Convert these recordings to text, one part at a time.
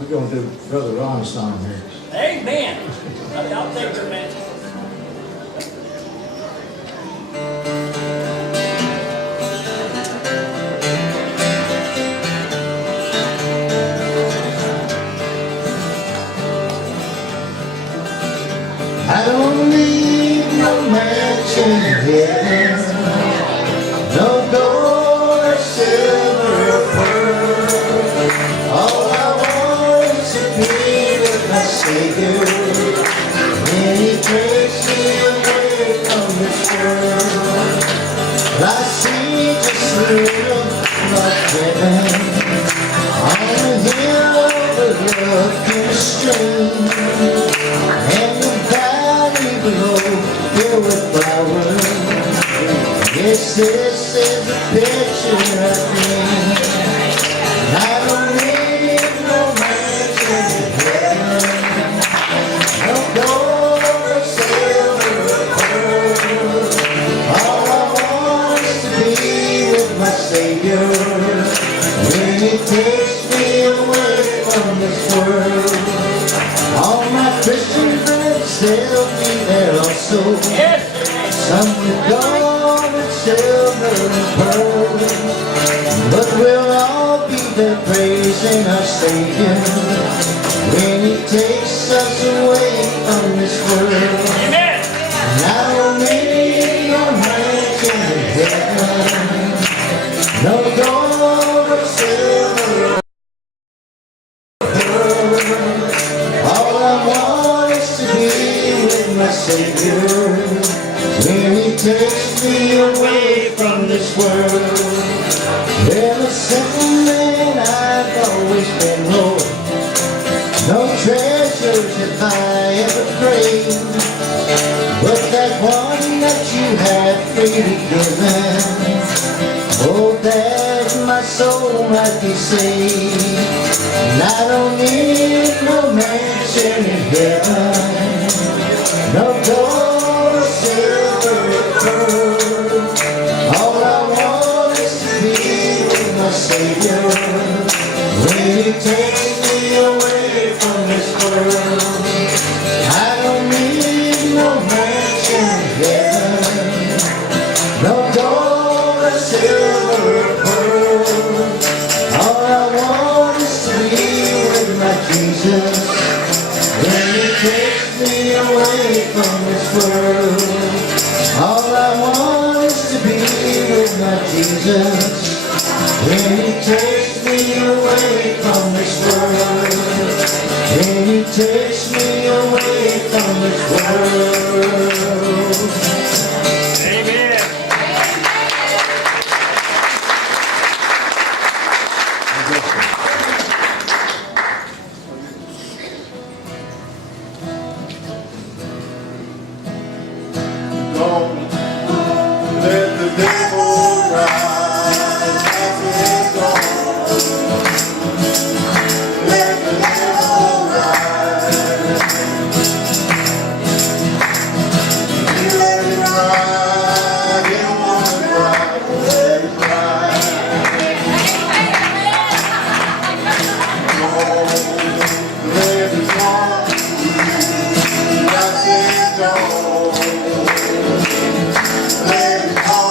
We're going to do Brother Ron's song here. Amen. I'll take your man. I don't need no mansion in heaven, no gold or silver or pearl. All I want is to be with my Savior when He takes me away from this world. I see just a little of heaven on the hill overlooking the stream, and the valley below filled with flowers. Yes, this is a picture of me. I don't need no mansion in heaven, no gold or silver or pearl. All I want is to be with my Savior when He takes me away from this world. All my Christian friends, they'll be there also. Some with gold and silver and pearl, but we'll all be there praising our Savior when He takes us away from this world. Amen. And I don't need no mansion in heaven, no gold or silver or pearl. All I want is to be with my Savior when He takes me away from this world. Well, a simple man I've always been, Lord. No treasures have I ever craved, but that one that You have freely given. Oh, that my soul might be saved. And I don't need no mansion in heaven, no gold or silver or pearl. All I want is to be with my Savior when He takes me away from this world. I don't need no mansion in heaven, no gold or silver or pearl. All I want is to be with my Jesus when He takes me away from this world. All I want is to be with my Jesus when He takes me away from this world. When He takes me away from this world. Amen. Don't let the devil rise as he's gone. Let the devil rise. You let it ride, it won't ride. Let it ride. Don't let it go. That's it, don't. Let it go.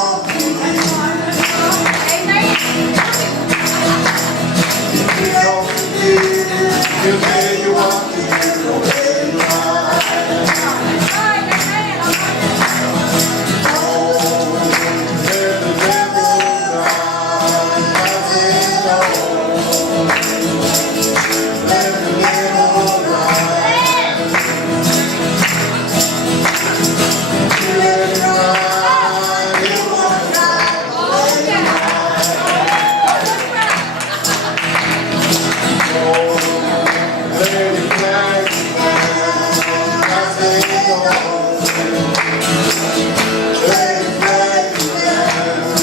If you don't forgive, you say you want to do, don't let it ride. Don't let the devil ride, that's it, don't. Let the devil ride. You let it ride, it won't ride. Let it ride. Don't let it drag you down, that's it, don't. Let it drag you down.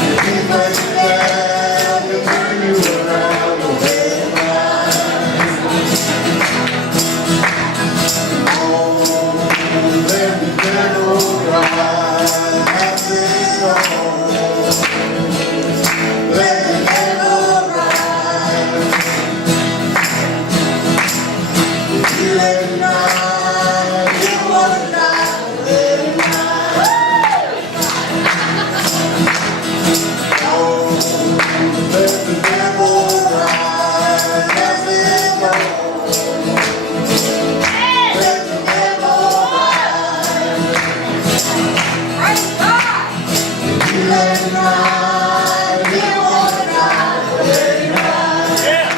If he brings you down, he'll turn you around. Don't let it ride. Don't let the devil ride, that's it, don't. Let the devil ride. let him ride. If you wanna ride, let him ride. Yeah.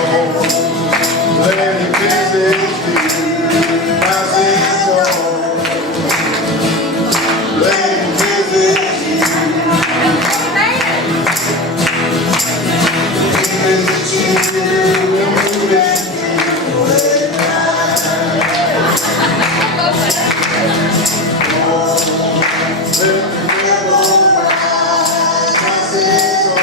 Oh, let him visit you, my soul. Let him visit you. Visit you and move it. Let him ride. Oh, let the devil ride, my soul.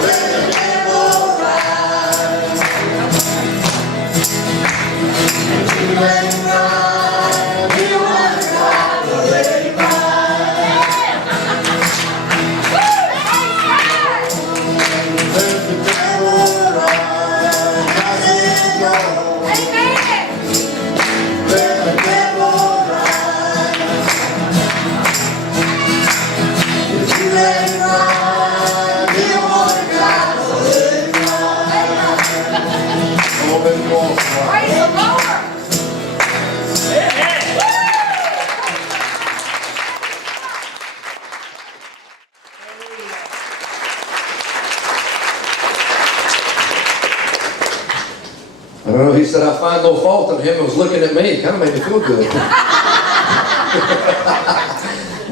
Let the devil ride. You let him ride. You want to ride, well, let him ride. Let the devil ride, my soul. Let the devil ride. If you let him ride, you want to ride, so let him ride. Oh, let him walk ride. I don't know, he said, I find no fault in him. He was looking at me. It kind of made me feel good.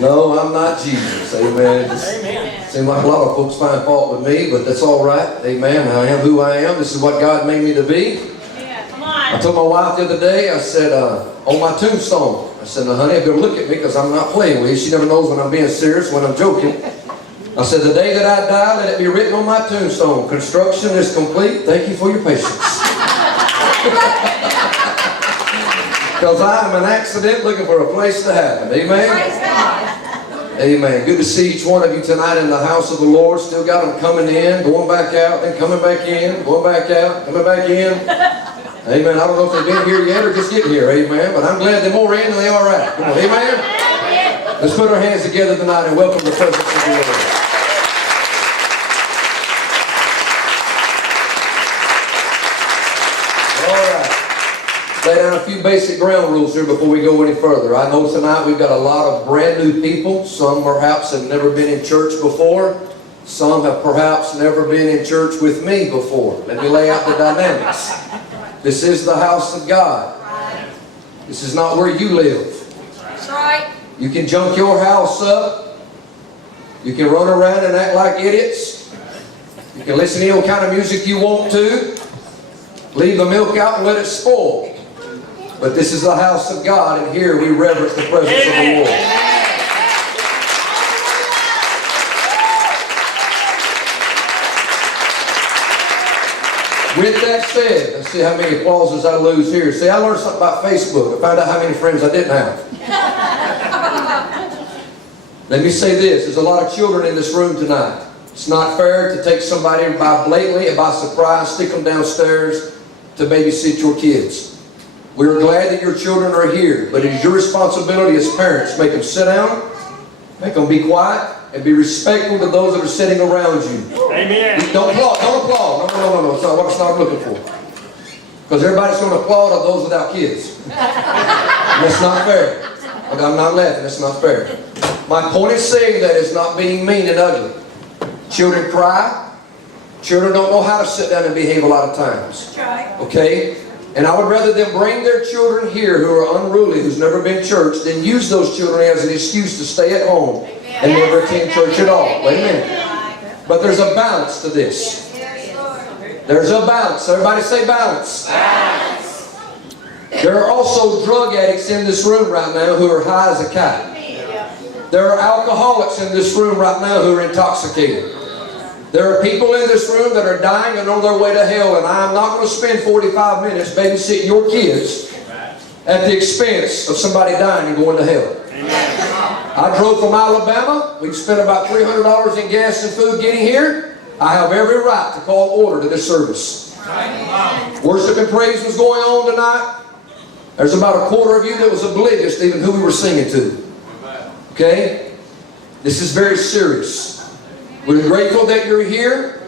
No, I'm not Jesus. Amen. It just Amen. seems like a lot of folks find fault with me, but that's all right. Amen. I am who I am. This is what God made me to be. Yeah, come I on. told my wife the other day, I said, on my tombstone, I said, now honey, if you'll look at me, because I'm not playing with you. She never knows when I'm being serious, when I'm joking. I said, the day that I die, let it be written on my tombstone. Construction is complete. Thank you for your patience. Because I am an accident looking for a place to happen. Amen? Amen. Good to see each one of you tonight in the house of the Lord. Still got them coming in, going back out, then coming back in, going back out, coming back in. Amen. I don't know if they've been here yet or just getting here. Amen. But I'm glad they're more in than they are out. Come on. Amen? Let's put our hands together tonight and welcome the presence of the Lord. Lay down a few basic ground rules here before we go any further. I know tonight we've got a lot of brand new people. Some perhaps have never been in church before. Some have perhaps never been in church with me before. Let me lay out the dynamics. This is the house of God. This is not where you live. That's right. You can junk your house up. You can run around and act like idiots. You can listen to any kind of music you want to. Leave the milk out and let it spoil. But this is the house of God, and here we reverence the presence of the Lord. With that said, let's see how many applauses I lose here. See, I learned something about Facebook. I found out how many friends I didn't have. Let me say this. There's a lot of children in this room tonight. It's not fair to take somebody by blatantly and by surprise, stick them downstairs to babysit your kids. We're glad that your children are here, but it is your responsibility as parents. Make them sit down, make them be quiet, and be respectful to those that are sitting around you. Amen. Don't applaud, don't applaud. No. It's not what I'm looking for. Because everybody's going to applaud of those without kids. And that's not fair. I'm not laughing, that's not fair. My point in saying that is not being mean and ugly. Children cry. Children don't know how to sit down and behave a lot of times. Okay? And I would rather them bring their children here who are unruly, who's never been to church, than use those children as an excuse to stay at home and never attend church at all. Wait a minute. But there's a balance to this. There's a balance. Everybody say balance. Balance. There are also drug addicts in this room right now who are high as a kite. There are alcoholics in this room right now who are intoxicated. There are people in this room that are dying and on their way to hell, and I am not going to spend 45 minutes babysitting your kids at the expense of somebody dying and going to hell. I drove from Alabama. We spent about $300 in gas and food getting here. I have every right to call order to this service. Worship and praise was going on tonight. There's about a quarter of you that was oblivious to even who we were singing to. Okay? This is very serious. We're grateful that you're here,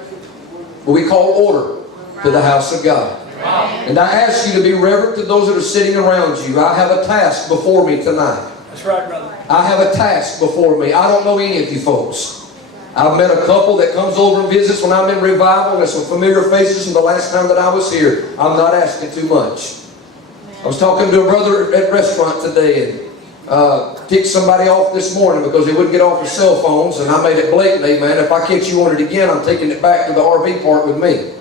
but we call order to the house of God. And I ask you to be reverent to those that are sitting around you. I have a task before me tonight. That's right, brother. I have a task before me. I don't know any of you folks. I've met a couple that comes over and visits when I'm in revival. There's some familiar faces from the last time that I was here. I'm not asking too much. I was talking to a brother at a restaurant today and ticked somebody off this morning because they wouldn't get off their cell phones, and I made it blatant, amen. If I catch you on it again, I'm taking it back to the RV park with me.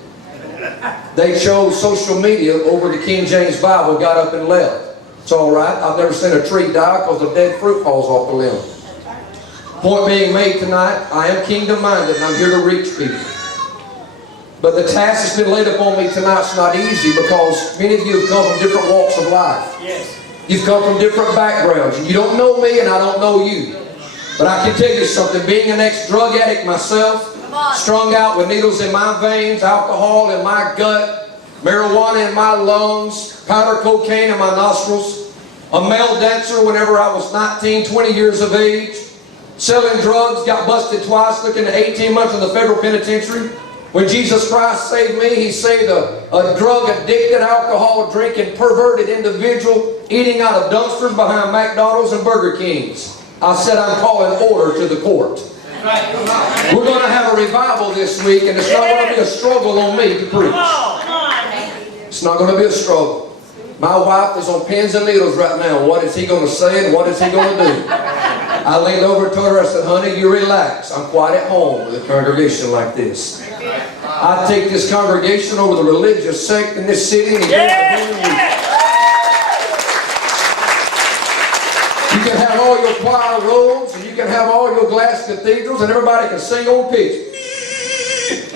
They chose social media over the King James Bible, got up and left. It's all right. I've never seen a tree die because the dead fruit falls off the limb. Point being made tonight, I am kingdom-minded and I'm here to reach people. But the task that's been laid upon me tonight is not easy because many of you have come from different walks of life. Yes. You've come from different backgrounds. You don't know me and I don't know you. But I can tell you something. Being an ex-drug addict myself, strung out with needles in my veins, alcohol in my gut, marijuana in my lungs, powder cocaine in my nostrils, a male dancer whenever I was 19, 20 years of age, selling drugs, got busted twice, looking at 18 months in the federal penitentiary. When Jesus Christ saved me, He saved a drug-addicted, alcohol-drinking, perverted individual eating out of dumpsters behind McDonald's and Burger Kings. I said, I'm calling order to the court. We're going to have a revival this week, and it's not going to be a struggle on me to preach. It's not going to be a struggle. My wife is on pins and needles right now. What is he going to say and what is he going to do? I leaned over to her and I said, honey, you relax. I'm quite at home with a congregation like this. I take this congregation over the religious sect in this city. And you can have all your choir robes and you can have all your glass cathedrals and everybody can sing on pitch.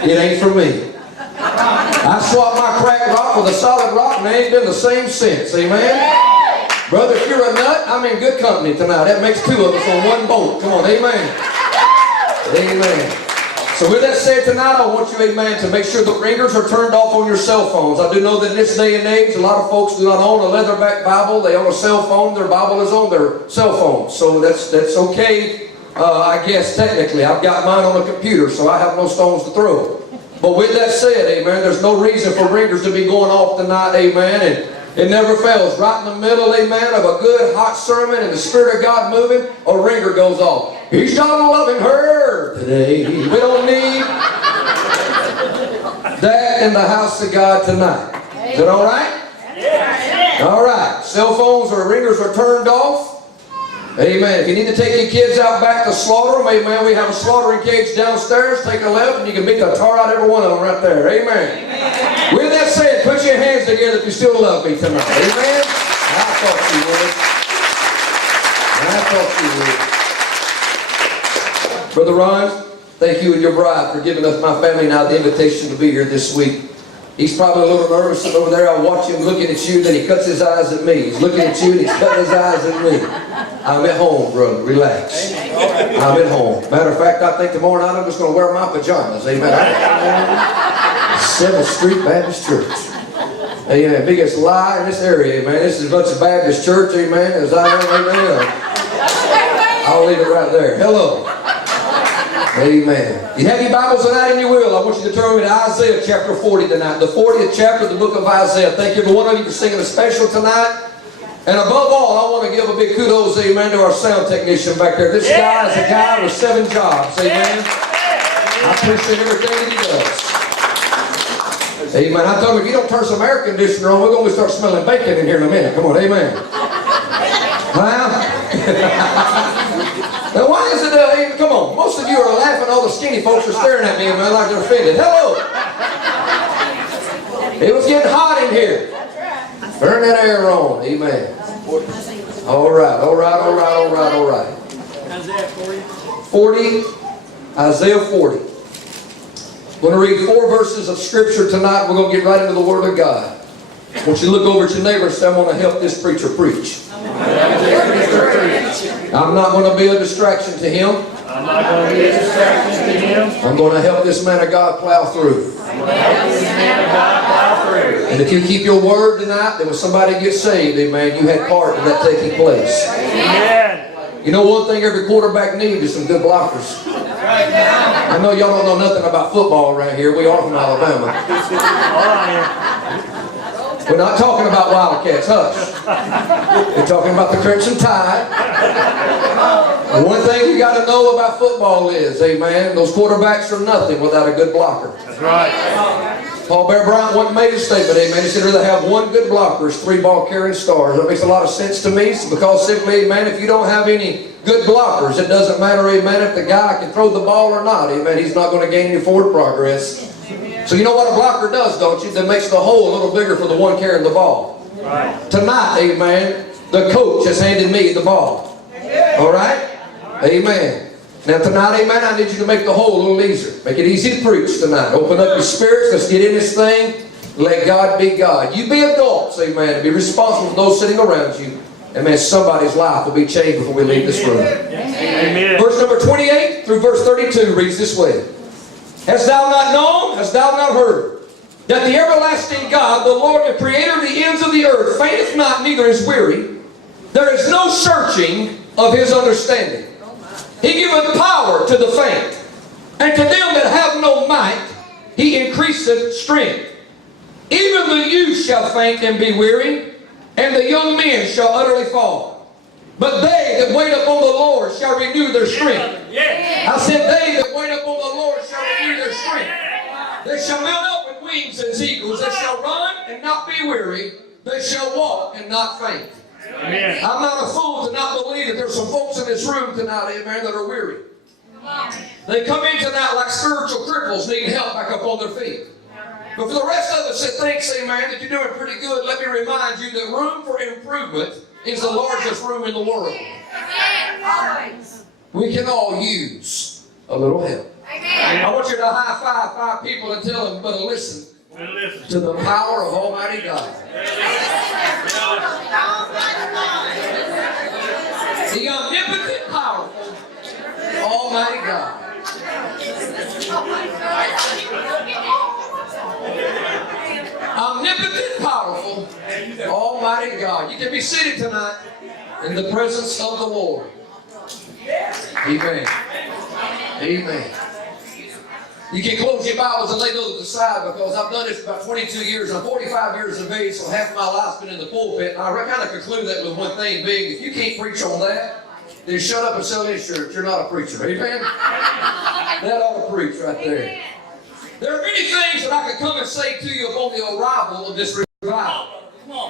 It ain't for me. I swapped my crack rock with a solid rock and they ain't been the same since. Amen? Brother, if you're a nut, I'm in good company tonight. That makes two of us on one boat. Come on, amen. Amen. So with that said tonight, I want you, amen, to make sure the ringers are turned off on your cell phones. I do know that in this day and age, a lot of folks do not own a leatherback Bible. They own a cell phone. Their Bible is on their cell phone. So that's okay, I guess, technically. I've got mine on a computer, so I have no stones to throw. But with that said, amen, there's no reason for ringers to be going off tonight, amen, and it never fails. Right in the middle, amen, of a good hot sermon and the Spirit of God moving, a ringer goes off. He's not loving her today. We don't need that in the house of God tonight. Is that all right? Yes. All right. Cell phones or ringers are turned off. Amen. If you need to take your kids out back to slaughter them, amen, we have a slaughtering cage downstairs. Take a left and you can beat the tar out of every one of them right there. Amen. With that said, put your hands together if you still love me tonight. Amen. I thought you would. Brother Ron, thank you and your bride for giving us, my family, now the invitation to be here this week. He's probably a little nervous over there. I watch him looking at you, then he cuts his eyes at me. He's looking at you and he's cutting his eyes at me. I'm at home, brother. Relax. I'm at home. Matter of fact, I think tomorrow night I'm just going to wear my pajamas. Amen. 7th Street Baptist Church. Amen. Biggest lie in this area, amen. This is as much a Baptist church, amen, as I know. Amen. I'll leave it right there. Hello. Amen. You have your Bibles tonight and you will. I want you to turn me to Isaiah chapter 40 tonight. The 40th chapter of the book of Isaiah. Thank every one of you for singing a special tonight. And above all, I want to give a big kudos, amen, to our sound technician back there. This guy is a guy with 7 jobs, amen. I appreciate everything that he does. Amen. I told him, if you don't turn some air conditioner on, we're going to start smelling bacon in here in a minute. Come on, amen. Well, now why is it, come on, most of you are laughing, all the skinny folks are staring at me, man, like they're offended. Hello! It was getting hot in here. Turn that air on, amen. All right. Isaiah 40, Isaiah 40. We're going to read 4 verses of Scripture tonight. We're going to get right into the Word of God. I want you to look over at your neighbor and say, I want to help this preacher preach. I'm not going to be a distraction to him. I'm not going to be a distraction to him. I'm going to help this man of God plow through. And if you keep your word tonight, that when somebody gets saved, amen, you had part in that taking place. Amen. You know one thing every quarterback needs is some good blockers. I know y'all don't know nothing about football right here. We are from Alabama. We're not talking about Wildcats, hush. We're talking about the Crimson Tide. And one thing you got to know about football is, amen, those quarterbacks are nothing without a good blocker. That's right. Paul Bear Bryant once made a statement, amen. He said, rather have one good blocker as 3 ball-carrying stars. That makes a lot of sense to me because simply, amen, if you don't have any good blockers, it doesn't matter, amen, if the guy can throw the ball or not, amen, he's not going to gain any forward progress. So you know what a blocker does, don't you? That makes the hole a little bigger for the one carrying the ball. Right. Tonight, amen, the coach has handed me the ball. All right? Amen. Now tonight, amen, I need you to make the hole a little easier. Make it easy to preach tonight. Open up your spirits. Let's get in this thing. Let God be God. You be adults, amen, and be responsible for those sitting around you. Amen. Somebody's life will be changed before we leave this room. Amen. Verse number 28 through verse 32 reads this way. Hast thou not known, hast thou not heard, that the everlasting God, the Lord, the creator of the ends of the earth, fainteth not, neither is weary. There is no searching of his understanding. He giveth power to the faint, and to them that have no might, he increaseth strength. Even the youth shall faint and be weary, and the young men shall utterly fall. But they that wait upon the Lord shall renew their strength. I said, they that wait upon the Lord shall renew their strength. They shall mount up with wings as eagles. They shall run and not be weary. They shall walk and not faint. Amen. I'm not a fool to not believe that there's some folks in this room tonight, amen, that are weary. They come in tonight like spiritual cripples needing help back up on their feet. But for the rest of us that thinks, amen, that you're doing pretty good, let me remind you that room for improvement is the largest room in the world. We can all use a little help. I want you to high-five 5 people and tell them, but listen to the power of Almighty God. The omnipotent, powerful, Almighty God. Omnipotent, powerful, Almighty God. You can be seated tonight in the presence of the Lord. Amen. Amen. You can close your Bibles and lay those aside because I've done this for about 22 years. I'm 45 years of age, so half of my life's been in the pulpit. And I kind of conclude that with one thing being, if you can't preach on that, then shut up and sell insurance. You're not a preacher. Amen? That ought to preach right there. There are many things that I could come and say to you upon the arrival of this revival.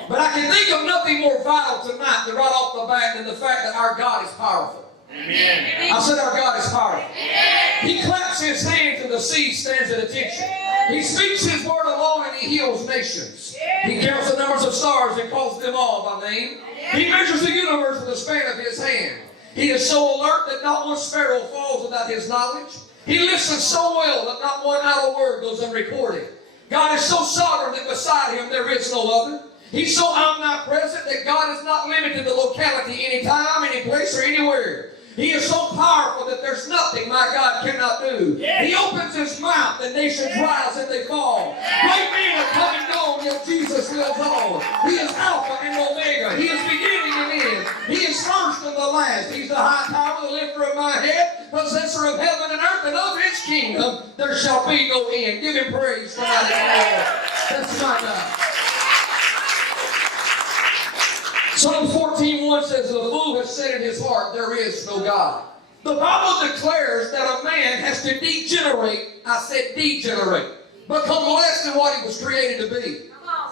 But I can think of nothing more vital tonight than right off the bat than the fact that our God is powerful. Amen. I said our God is powerful. Amen. He claps his hands and the sea stands at attention. He speaks his word alone and he heals nations. He counts the numbers of stars and calls them all by name. He measures the universe with the span of his hand. He is so alert that not one sparrow falls without his knowledge. He listens so well that not one idle word goes unrecorded. God is so sovereign that beside him there is no other. He's so omnipresent that God is not limited to locality, any time, any place, or anywhere. He is so powerful that there's nothing my God cannot do. He opens his mouth, the nations rise and they fall. Great men have come and gone, yet Jesus lives on. He is Alpha and Omega. He is beginning and end. He is first and the last. He's the high tower, the lifter of my head, possessor of heaven and earth, and of his kingdom there shall be no end. Give him praise tonight, Lord. That's my God. Psalm 14:1 says, the fool has said in his heart, there is no God. The Bible declares that a man has to degenerate, I said degenerate, become less than what he was created to be.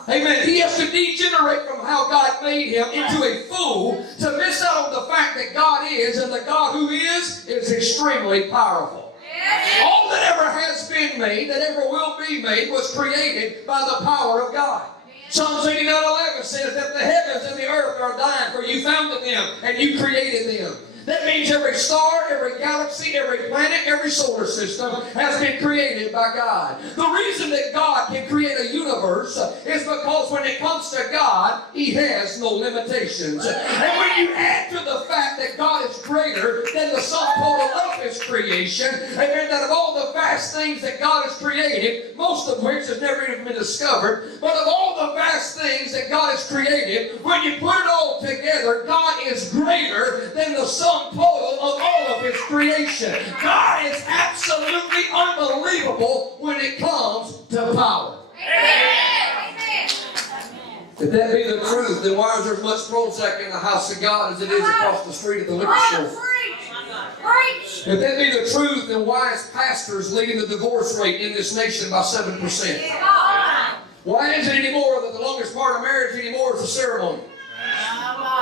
Amen. He has to degenerate from how God made him into a fool to miss out on the fact that God is, and the God who is extremely powerful. All that ever has been made, that ever will be made, was created by the power of God. Psalms 89:11 says that the heavens and the earth are thine, for you founded them and you created them. That means every star, every galaxy, every planet, every solar system has been created by God. The reason that God can create a universe is because when it comes to God, he has no limitations. And when you add to the fact that God is greater than the sum total of his creation, and that of all the vast things that God has created, most of which has never even been discovered, but of all the vast things that God has created, when you put it all together, God is greater than the sum total of all of his creation. God is absolutely unbelievable when it comes to power. Amen. If that be the truth, then why is there as much Prozac in the house of God as it is across the street at the liquor store? If that be the truth, then why is pastors leading the divorce rate in this nation by 7%? Why is it anymore that the longest part of marriage anymore is the ceremony?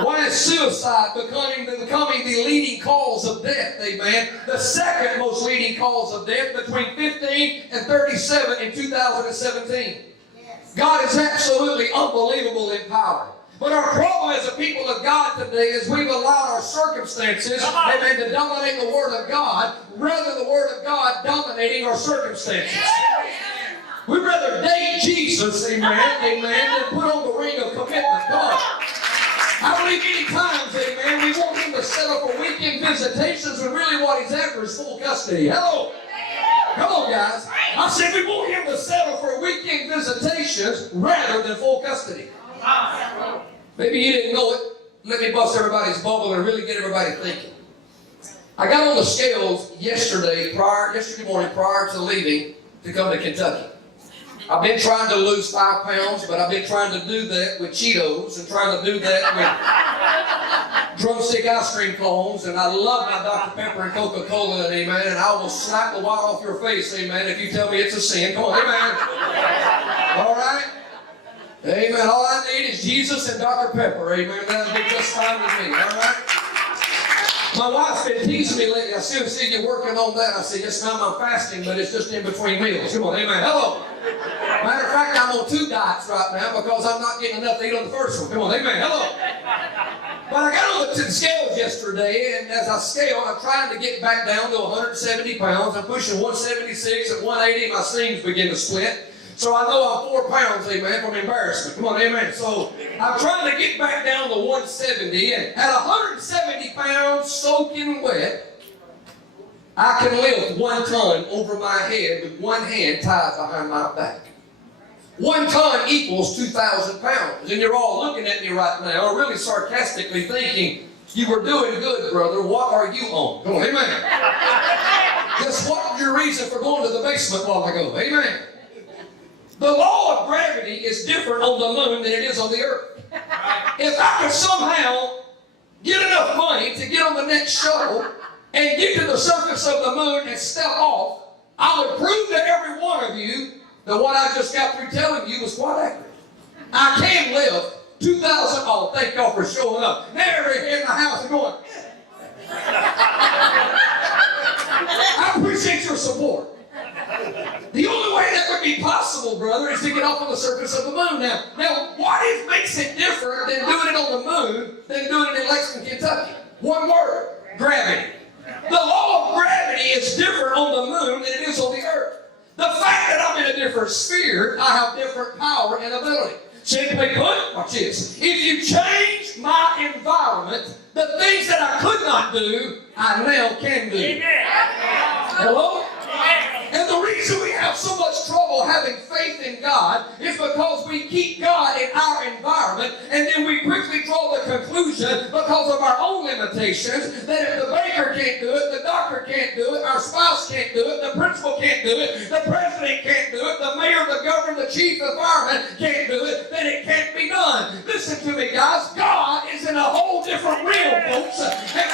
Why is suicide becoming the leading cause of death? Amen. The second most leading cause of death between 15 and 37 in 2017. God is absolutely unbelievable in power. But our problem as a people of God today is we've allowed our circumstances, amen, to dominate the Word of God rather than the Word of God dominating our circumstances. We'd rather date Jesus, amen, than put on the ring of commitment. Come on. I believe many times, amen, we want him to settle for weekend visitations when really what he's after is full custody. Hello? Come on, guys. I said we want him to settle for weekend visitations rather than full custody. Maybe you didn't know it. Let me bust everybody's bubble and really get everybody thinking. I got on the scales yesterday morning prior to leaving to come to Kentucky. I've been trying to lose 5 pounds, but I've been trying to do that with Cheetos and trying to do that with drumstick ice cream cones. And I love my Dr. Pepper and Coca-Cola, amen. And I will slap the white off your face, amen, if you tell me it's a sin. Come on, amen. All right? Amen. All I need is Jesus and Dr. Pepper, amen. That'll be just fine with me, all right? My wife's been teasing me lately. I still see you working on that. I said, yes, ma'am, I'm fasting, but it's just in between meals. Come on, amen. Hello. Matter of fact, I'm on 2 diets right now because I'm not getting enough to eat on the first one. Come on, amen. Hello. But I got on the scales yesterday, and as I scale, I'm trying to get back down to 170 pounds. I'm pushing 176 at 180. My seams begin to split. So I know I'm 4 pounds, amen, from embarrassment. Come on, amen. So I'm trying to get back down to 170, and at 170 pounds soaking wet, I can lift 1 ton over my head with one hand tied behind my back. 1 ton equals 2,000 pounds. And you're all looking at me right now, really sarcastically thinking, you were doing good, brother. What are you on? Come on, amen. Just what was your reason for going to the basement a while ago? Amen. The law of gravity is different on the moon than it is on the earth. If I could somehow get enough money to get on the next shuttle and get to the surface of the moon and step off, I would prove to every one of you that what I just got through telling you was quite accurate. I can lift 2,000. Oh, thank y'all for showing up. Now everybody in the house is going. I appreciate your support. The only way that would be possible, brother, is to get off on the surface of the moon. Now, what makes it different than doing it on the moon than doing it in Lexington, Kentucky? One word: gravity. The law of gravity is different on the moon than it is on the earth. The fact that I'm in a different sphere, I have different power and ability. Simply put, watch this. If you change my environment, the things that I could not do, I now can do. Amen. Hello? And the reason we have so much trouble having faith in God is because we keep God in our environment, and then we quickly draw the conclusion, because of our own limitations, that if the baker can't do it, the doctor can't do it, our spouse can't do it, the principal can't do it, the president can't do it, the mayor, the governor, the chief of fireman can't do it, then it can't be done. Listen to me, guys. God is in a whole different realm, folks. And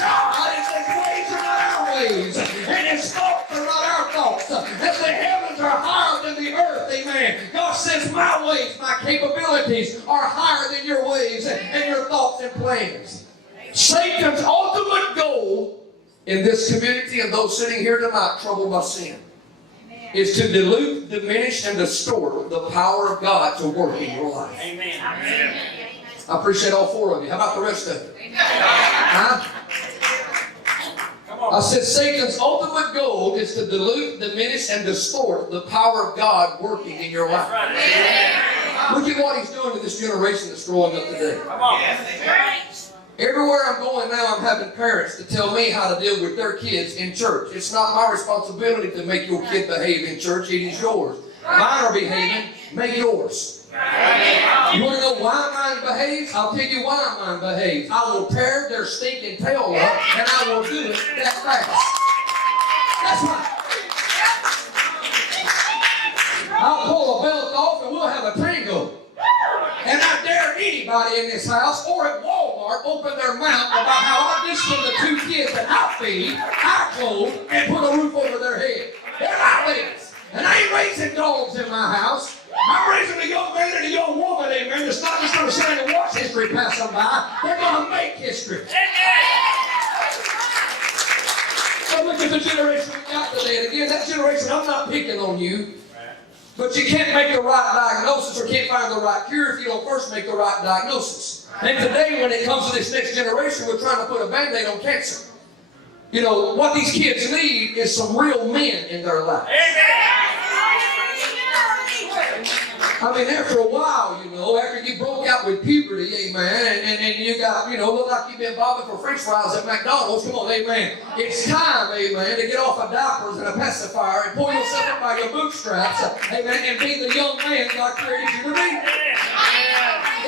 God is, his ways are not our ways, and his thoughts are not our thoughts. As the heavens are higher than the earth, amen. God says, my ways, my capabilities are higher than your ways and your thoughts and plans. Satan's ultimate goal in this community and those sitting here tonight troubled by sin is to dilute, diminish, and distort the power of God to work in your life. Amen. I appreciate all 4 of you. How about the rest of you? Huh? I said Satan's ultimate goal is to dilute, diminish, and distort the power of God working in your life. Look at what he's doing to this generation that's growing up today. Everywhere I'm going now, I'm having parents to tell me how to deal with their kids in church. It's not my responsibility to make your kid behave in church. It is yours. Mine are behaving. Make yours. You want to know why mine behaves? I'll tell you why mine behaves. I will tear their stinking tail up, and I will do it that fast. That's right. I'll pull a belt off, and we'll have a tango. anybody in this house or at Walmart open their mouth about how I discipline the 2 kids that I feed, I clothe, and put a roof over their head. They're my babies. And I ain't raising dogs in my house. I'm raising a young man and a young woman, amen, that's not just going to stand and watch history pass them by. They're going to make history. So look at the generation we got today. And again, that generation, I'm not picking on you. But you can't make the right diagnosis or can't find the right cure if you don't first make the right diagnosis. And today, when it comes to this next generation, we're trying to put a Band-Aid on cancer. You know, what these kids need is some real men in their lives. I mean, after a while, you know, after you broke out with puberty, amen, and you got, you know, look like you've been bobbing for french fries at McDonald's, come on, amen. It's time, amen, to get off of diapers and a pacifier and pull yourself up by your bootstraps, amen, and be the young man God created you to be.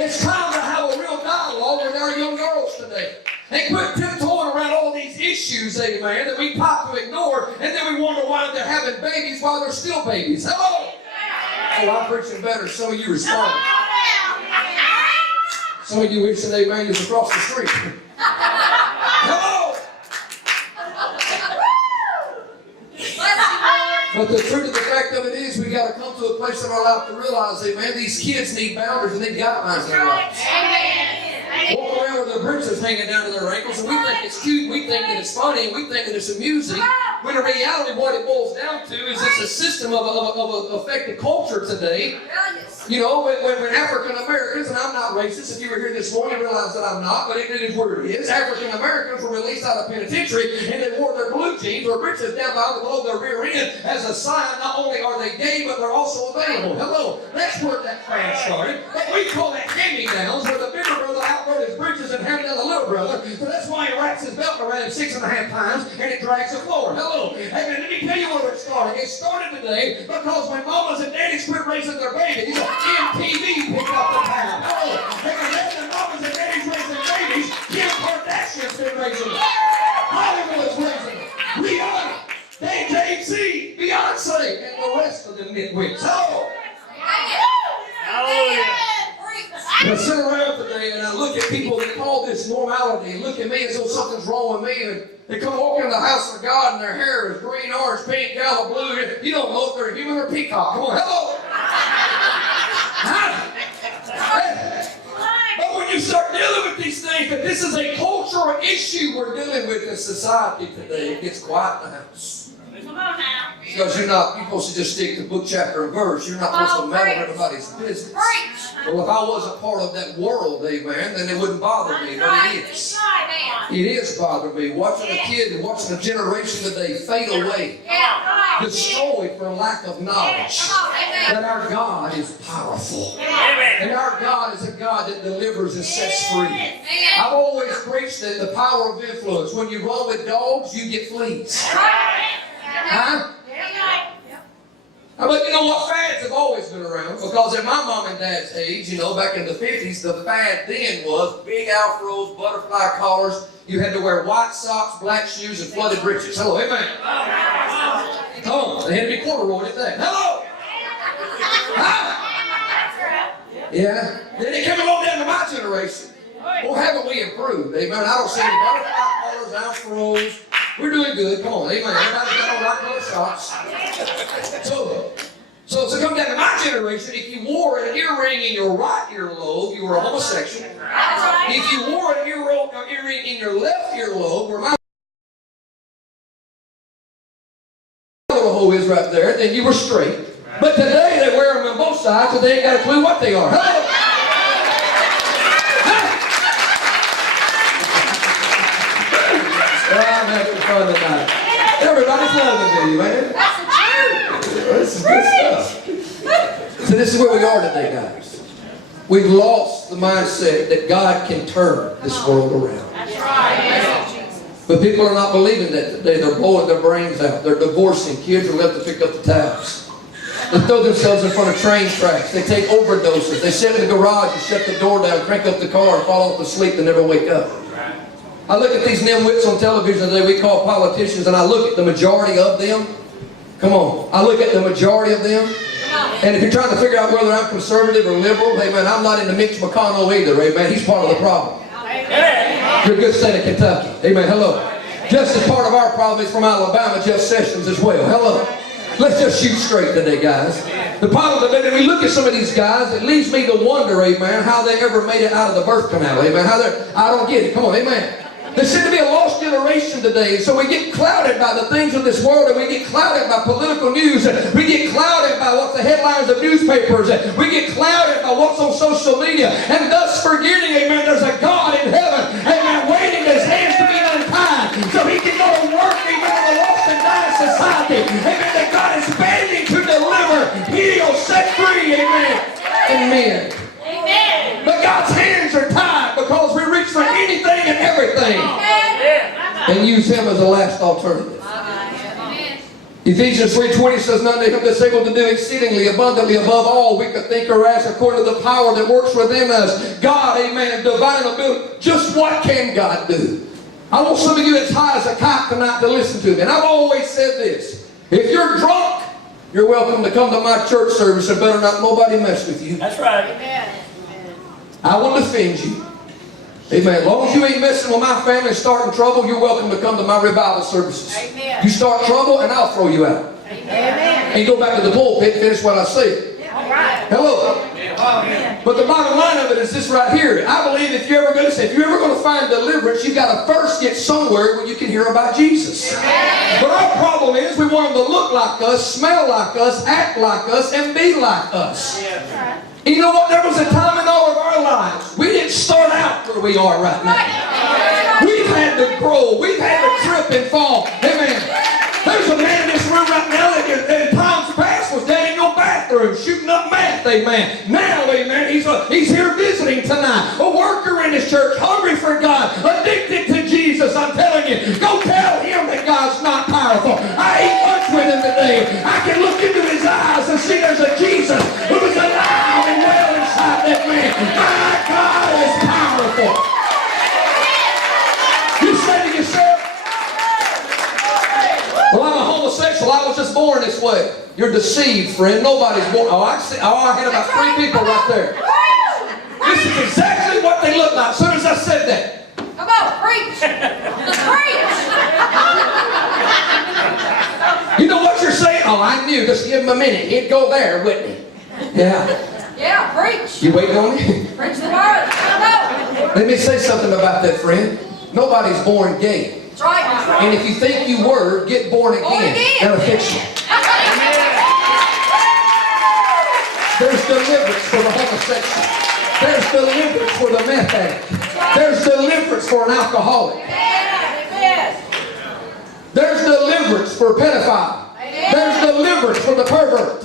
It's time to have a real dialogue with our young girls today. And quit tiptoeing around all these issues, amen, that we pop to ignore, and then we wonder why they're having babies while they're still babies. Hello? Oh, I'm preaching better. Some of you respond. Some of you wishing amen is across the street. Hello? But the truth of the fact of it is, we got to come to a place in our life to realize, amen, these kids need boundaries and they got guidelines in their lives. Walk around with their britches hanging down to their ankles, and we think it's cute, we think that it's funny, and we think that it's amusing. When in reality, what it boils down to is it's a system of affected culture today. You know, when African Americans, and I'm not racist, if you were here this morning, you realize that I'm not, but it is where it is. African Americans were released out of penitentiary, and they wore their blue jeans or britches down below their rear end as a sign. Not only are they gay, but they're also available. Hello, that's where that fad started. But we call that hand-me-downs, where the bigger brother outrode his britches and handed down the little brother. So that's why he wraps his belt around him 6.5 times, and it drags the floor. Hello, hey, let me tell you where it started. It started today because when mamas and daddies quit raising their babies, MTV picked up the tab. Oh, they can let the mamas and daddies raising babies. Kim Kardashian's been raising them. Hollywood's raising them. Rihanna, Jay-Z, Beyonce, and the rest of the nitwits. Oh! Hallelujah. I sit around today and I look at people that call this normality and look at me as though something's wrong with me, and they come walking into the house of God and their hair is green, orange, pink, yellow, blue. You don't know if they're human or peacock. Come on, hello! But when you start dealing with these things, that this is a cultural issue we're dealing with in society today, it gets quiet in the house. Because you're supposed to just stick to book, chapter, and verse. You're not supposed to meddle in everybody's business. Well, if I wasn't part of that world, amen, then it wouldn't bother me, but it is. It is bothering me. Watching a kid and watching a generation today fade away, destroyed for lack of knowledge that our God is powerful. And our God is a God that delivers and sets free. I've always preached that the power of influence. When you run with dogs, you get fleas. Huh? But you know what? Fads have always been around, because at my mom and dad's age, you know, back in the 50s, the fad then was big afros, butterfly collars. You had to wear white socks, black shoes, and flooded breeches. Hello, amen. Oh, they had to be corduroy at that. Hello. Huh? Yeah. Then it came along down to my generation. Well, haven't we improved? Amen. I don't see any butterfly collars, afros. We're doing good. Come on, amen. Everybody's got on right color socks. So come down to my generation, if you wore an earring in your right earlobe, you were a homosexual. If you wore an earring in your left earlobe, where my little hole is right there, then you were straight. But today they wear them on both sides, so they ain't got a clue what they are. Hello? I'm having fun tonight. Everybody's loving me, man. That's the truth. This is good stuff. So this is where we are today, guys. We've lost the mindset that God can turn this world around. That's right. But people are not believing that today. They're blowing their brains out. They're divorcing. Kids are left to pick up the tabs. They throw themselves in front of train tracks. They take overdoses. They sit in the garage and shut the door down, crank up the car, and fall off to sleep and never wake up. I look at these nimwits on television today we call politicians, and I look at the majority of them. Come on. I look at the majority of them, And if you're trying to figure out whether I'm conservative or liberal, amen, I'm not into Mitch McConnell either, amen. He's part of the problem. You're a good state of Kentucky. Amen. Hello. Just as part of our problem is from Alabama, Jeff Sessions as well. Hello. Let's just shoot straight today, guys. The problem is that we look at some of these guys, it leads me to wonder, amen, how they ever made it out of the birth canal. Amen. I don't get it. Come on, amen. There seems to be a lost generation today, so we get clouded by the things of this world, and we get clouded by political news, and we get clouded by what the headlines of newspapers, and we get clouded by what's on social media, and thus forgetting, amen, there's a God in heaven, amen, waiting his hands to be untied, so he can go to work, amen, in the lost and dying society, amen, that God is banding to deliver, heal, set free, amen, and men. But God's hands are tied because we reach for anything and everything and use him as a last alternative. Ephesians 3:20 says, "None to him that's able to do exceedingly abundantly above all we could think or ask, according to the power that works within us." God, amen, divine ability. Just what can God do? I want some of you as high as a kite tonight to listen to me. And I've always said this: if you're drunk, you're welcome to come to my church service, and better not nobody mess with you. That's right. I won't offend you. Amen. As long as you ain't messing with my family and starting trouble, you're welcome to come to my revival services. Amen. You start trouble and I'll throw you out. Amen. And go back to the pulpit and finish what I said. All right. Hello. But the bottom line of it is this right here. I believe if you're ever going to find deliverance, you've got to first get somewhere where you can hear about Jesus. But our problem is we want them to look like us, smell like us, act like us, and be like us. You know what? There was a time in all of our lives we didn't start out where we are right now. We've had to grow. We've had to trip and fall. Amen. There's a man in this room right now that in times past was down in your bathroom shooting up meth. Amen. Now, amen, he's here visiting tonight. A worker in his church, hungry for God, addicted to Jesus. I'm telling you, go tell him that God's not powerful. I ate lunch with him today. I can look into his eyes and see there's a Jesus who is alive and well inside that man. My God is powerful. You say to yourself, well, I'm a homosexual. I was just born this way. You're deceived, friend. Nobody's born. Oh, I see. Oh, I had about 3 people right there. This is exactly what they look like. As soon as I said that. Come on, preach. Preach. You know what you're saying? Oh, I knew. Just give him a minute. He'd go there, wouldn't he? Yeah. Yeah, preach. You waiting on me? Preach the word. Come on. Let me say something about that, friend. Nobody's born gay. That's right. And if you think you were, get born again. That'll fix you. There's deliverance for the homosexual. There's deliverance for the meth addict. There's deliverance for an alcoholic. There's deliverance for a pedophile. There's deliverance for the pervert.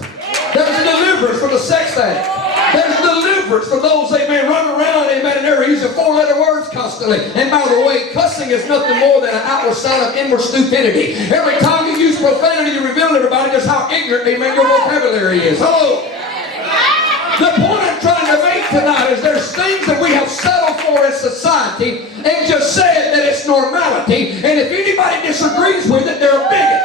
There's deliverance for the sex addict. There's deliverance for those, amen, run around, amen, and they're using 4-letter words constantly. And by the way, cussing is nothing more than an outward sign of inward stupidity. Every time you use profanity, you reveal to everybody just how ignorant, amen, your vocabulary is. Hello. The point I'm trying to make tonight is there's things that we have settled for in society and just said that it's normality. And if anybody disagrees with it, they're a bigot.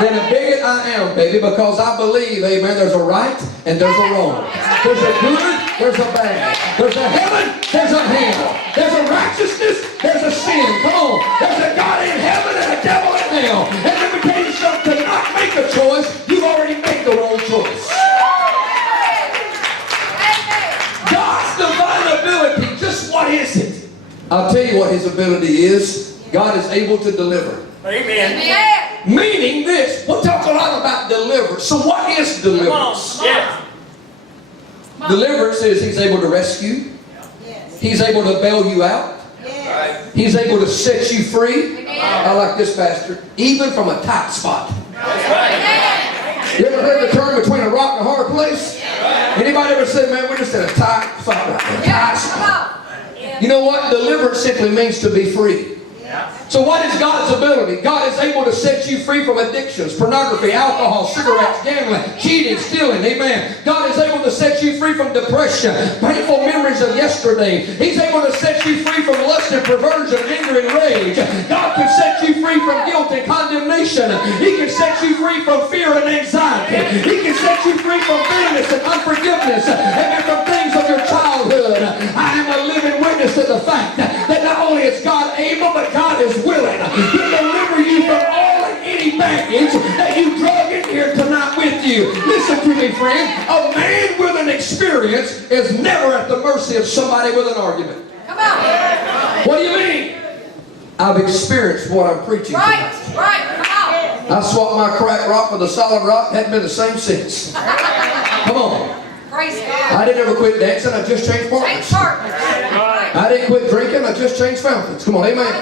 Then a bigot I am, baby, because I believe, amen, there's a right and there's a wrong. There's a good, there's a bad. There's a heaven, there's a hell. There's a righteousness, there's a sin. Come on. There's a God in heaven and a devil in hell. And let me tell you something, to not make a choice, you've already made the wrong choice. God's divine ability, just what is it? I'll tell you what his ability is. God is able to deliver. Amen. Meaning this, we'll talk a lot about deliverance. So what is deliverance? Yes. Deliverance is he's able to rescue. He's able to bail you out. He's able to set you free. I like this, Pastor. Even from a tight spot. You ever heard the term between a rock and a hard place? Anybody ever said, man, we're just in a tight spot right now. Tight spot. You know what? Deliverance simply means to be free. So what is God's ability? God is able to set you free from addictions, pornography, alcohol, cigarettes, gambling, cheating, stealing. Amen. God is able to set you free from depression, painful memories of yesterday. He's able to set you free from lust and perversion, anger and rage. God can set you free from guilt and condemnation. He can set you free from fear and anxiety. He can set you free from bitterness and unforgiveness. Amen. From things of your childhood. I am a living witness to the fact that not only is God able, but God is willing to deliver you from all and any baggage that you drug in here tonight with you. Listen to me, friend. A man with an experience is never at the mercy of somebody with an argument. Come on. What do you mean? I've experienced what I'm preaching Right, tonight. right. Come on. I swapped my cracked rock for the solid rock. Hadn't been the same since. Come on. Praise God. I didn't ever quit dancing. I just changed Change partners. partners. Right. I didn't quit drinking. I just changed fountains. Come on, amen.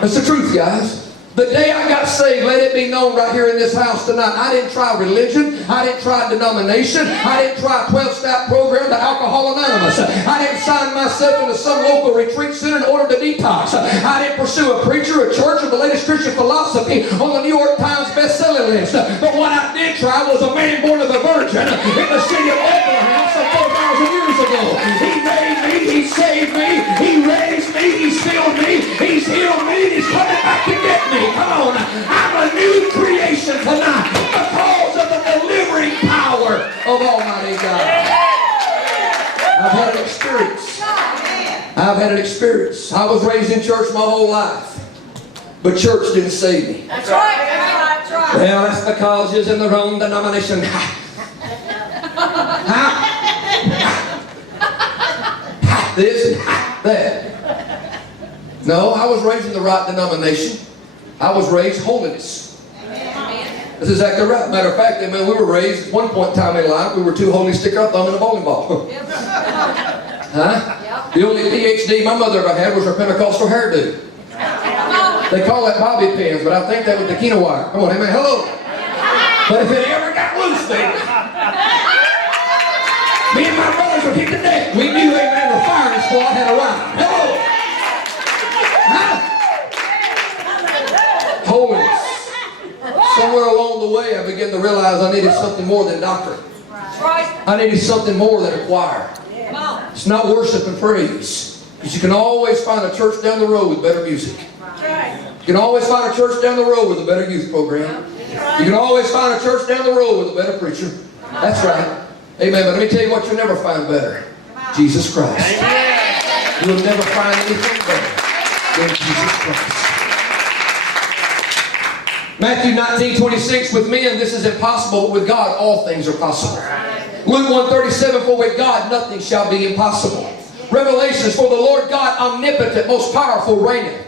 That's the truth, guys. The day I got saved, let it be known right here in this house tonight, I didn't try religion. I didn't try denomination. I didn't try a 12-step program to Alcohol Anonymous. I didn't sign myself into some local retreat center in order to detox. I didn't pursue a preacher, a church, or the latest Christian philosophy on the New York Times bestseller list. But what I did try was a man born of a virgin in the city of Oklahoma some 4,000 years ago. He made me, he saved me, he raised me, he's filled me, he's healed me, and he's coming back to get me. Come on, I'm a new creation tonight because of the delivering power of Almighty God. I've had an experience. I've had an experience. I was raised in church my whole life, but church didn't save me. That's right. That's right. Well, that's because you're in the wrong denomination. This, that. No, I was raised in the right denomination. I was raised holiness. That's exactly right. Matter of fact, man, we were raised at one point in time in life, we were too holy to stick our thumb in a bowling ball. Huh? The only PhD my mother ever had was her Pentecostal hairdo. They call that bobby pins, but I think that was the quinoa wire. Come on, amen. Hello. But if it ever got loose, baby, me and my brothers would hit the deck. We knew, amen, the firing squad had arrived. Hello. Huh? Holiness. Somewhere along the way, I began to realize I needed something more than doctrine. I needed something more than a choir. It's not worship and praise. Because you can always find a church down the road with better music. You can always find a church down the road with a better youth program. You can always find a church down the road with a better preacher. That's right. Amen. But let me tell you what you'll never find better. Jesus Christ. You'll never find anything better than Jesus Christ. Matthew 19:26, with men this is impossible, but with God all things are possible. Luke 1:37, for with God nothing shall be impossible. Revelations, for the Lord God omnipotent, most powerful, reigneth.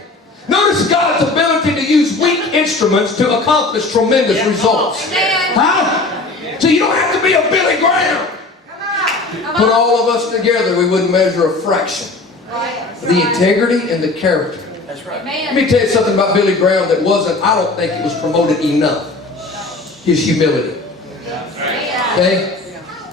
Notice God's ability to use weak instruments to accomplish tremendous results. Huh? So you don't have to be a Billy Graham. Put all of us together, we wouldn't measure a fraction. The integrity and the character. Let me tell you something about Billy Graham that wasn't, I don't think it was promoted enough. His humility. Okay?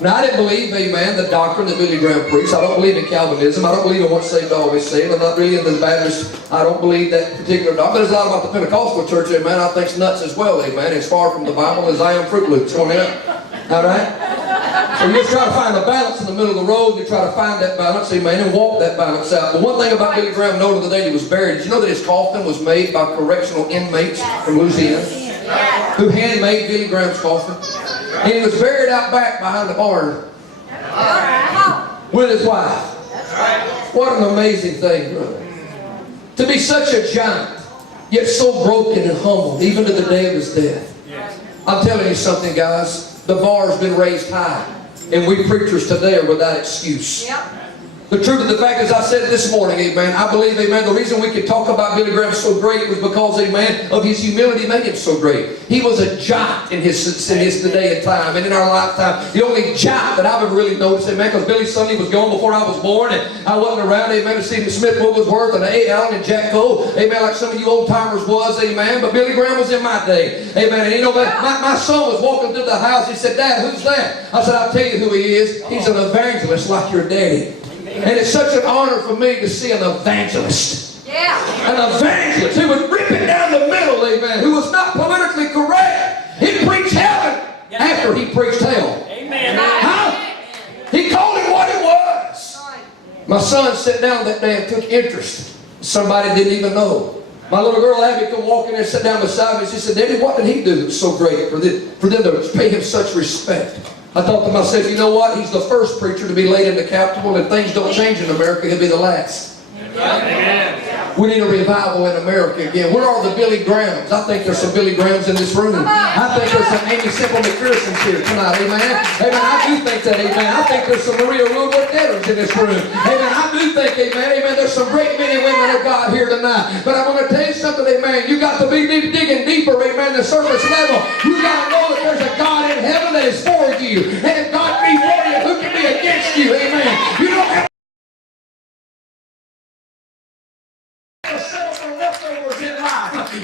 Now, I didn't believe, amen, the doctrine that Billy Graham preached. I don't believe in Calvinism. I don't believe in once saved, always saved. I'm not really into the Baptist. I don't believe that particular doctrine. But there's a lot about the Pentecostal church, amen, I think's nuts as well, amen. As far from the Bible as I am Fruit Loops. Come on in. All right? So you just try to find a balance in the middle of the road. You try to find that balance, amen, and walk that balance out. But one thing about Billy Graham, known to the day he was buried, did you know that his coffin was made by correctional inmates from Louisiana? Who handmade Billy Graham's coffin? And he was buried out back behind the barn with his wife. What an amazing thing, brother. To be such a giant, yet so broken and humble, even to the day of his death. I'm telling you something, guys. The bar's been raised high. And we preachers today are without excuse. The truth of the fact is, I said it this morning, amen, I believe, amen, the reason we could talk about Billy Graham so great was because, amen, of his humility made him so great. He was a giant in his day and time, and in our lifetime. The only giant that I've ever really noticed, amen, because Billy Sunday was gone before I was born, and I wasn't around, amen, to see Smith Wigglesworth and A. Allen and Jack Cole, amen, like some of you old-timers was, amen, but Billy Graham was in my day, amen, and you know, my son was walking through the house, he said, Dad, who's that? I said, I'll tell you who he is. He's an evangelist like your daddy. And it's such an honor for me to see an evangelist. An evangelist he preached hell. Amen. Huh? He called it what it was. My son sat down that day and took interest. Somebody didn't even know. My little girl Abby come walking in and sat down beside me. She said, Daddy, what did he do that was so great for them to pay him such respect? I thought to myself, you know what? He's the first preacher to be laid in the Capitol, and things don't change in America. He'll be the last. Amen. We need a revival in America again. Where are the Billy Grahams? I think there's some Billy Grahams in this room. I think there's some Amy Simple McPhersons here tonight. Amen. Amen. I do think that. Amen. I think there's some Maria Woodward Edwards in this room. Amen. I do think. Amen. Amen. There's some great men and women of God here tonight. But I want to tell you something. Amen. You got to be digging deeper. Amen. The surface level. You got to know that there's a God in heaven that is for you. And if God be for you, who can be against you? Amen. You don't have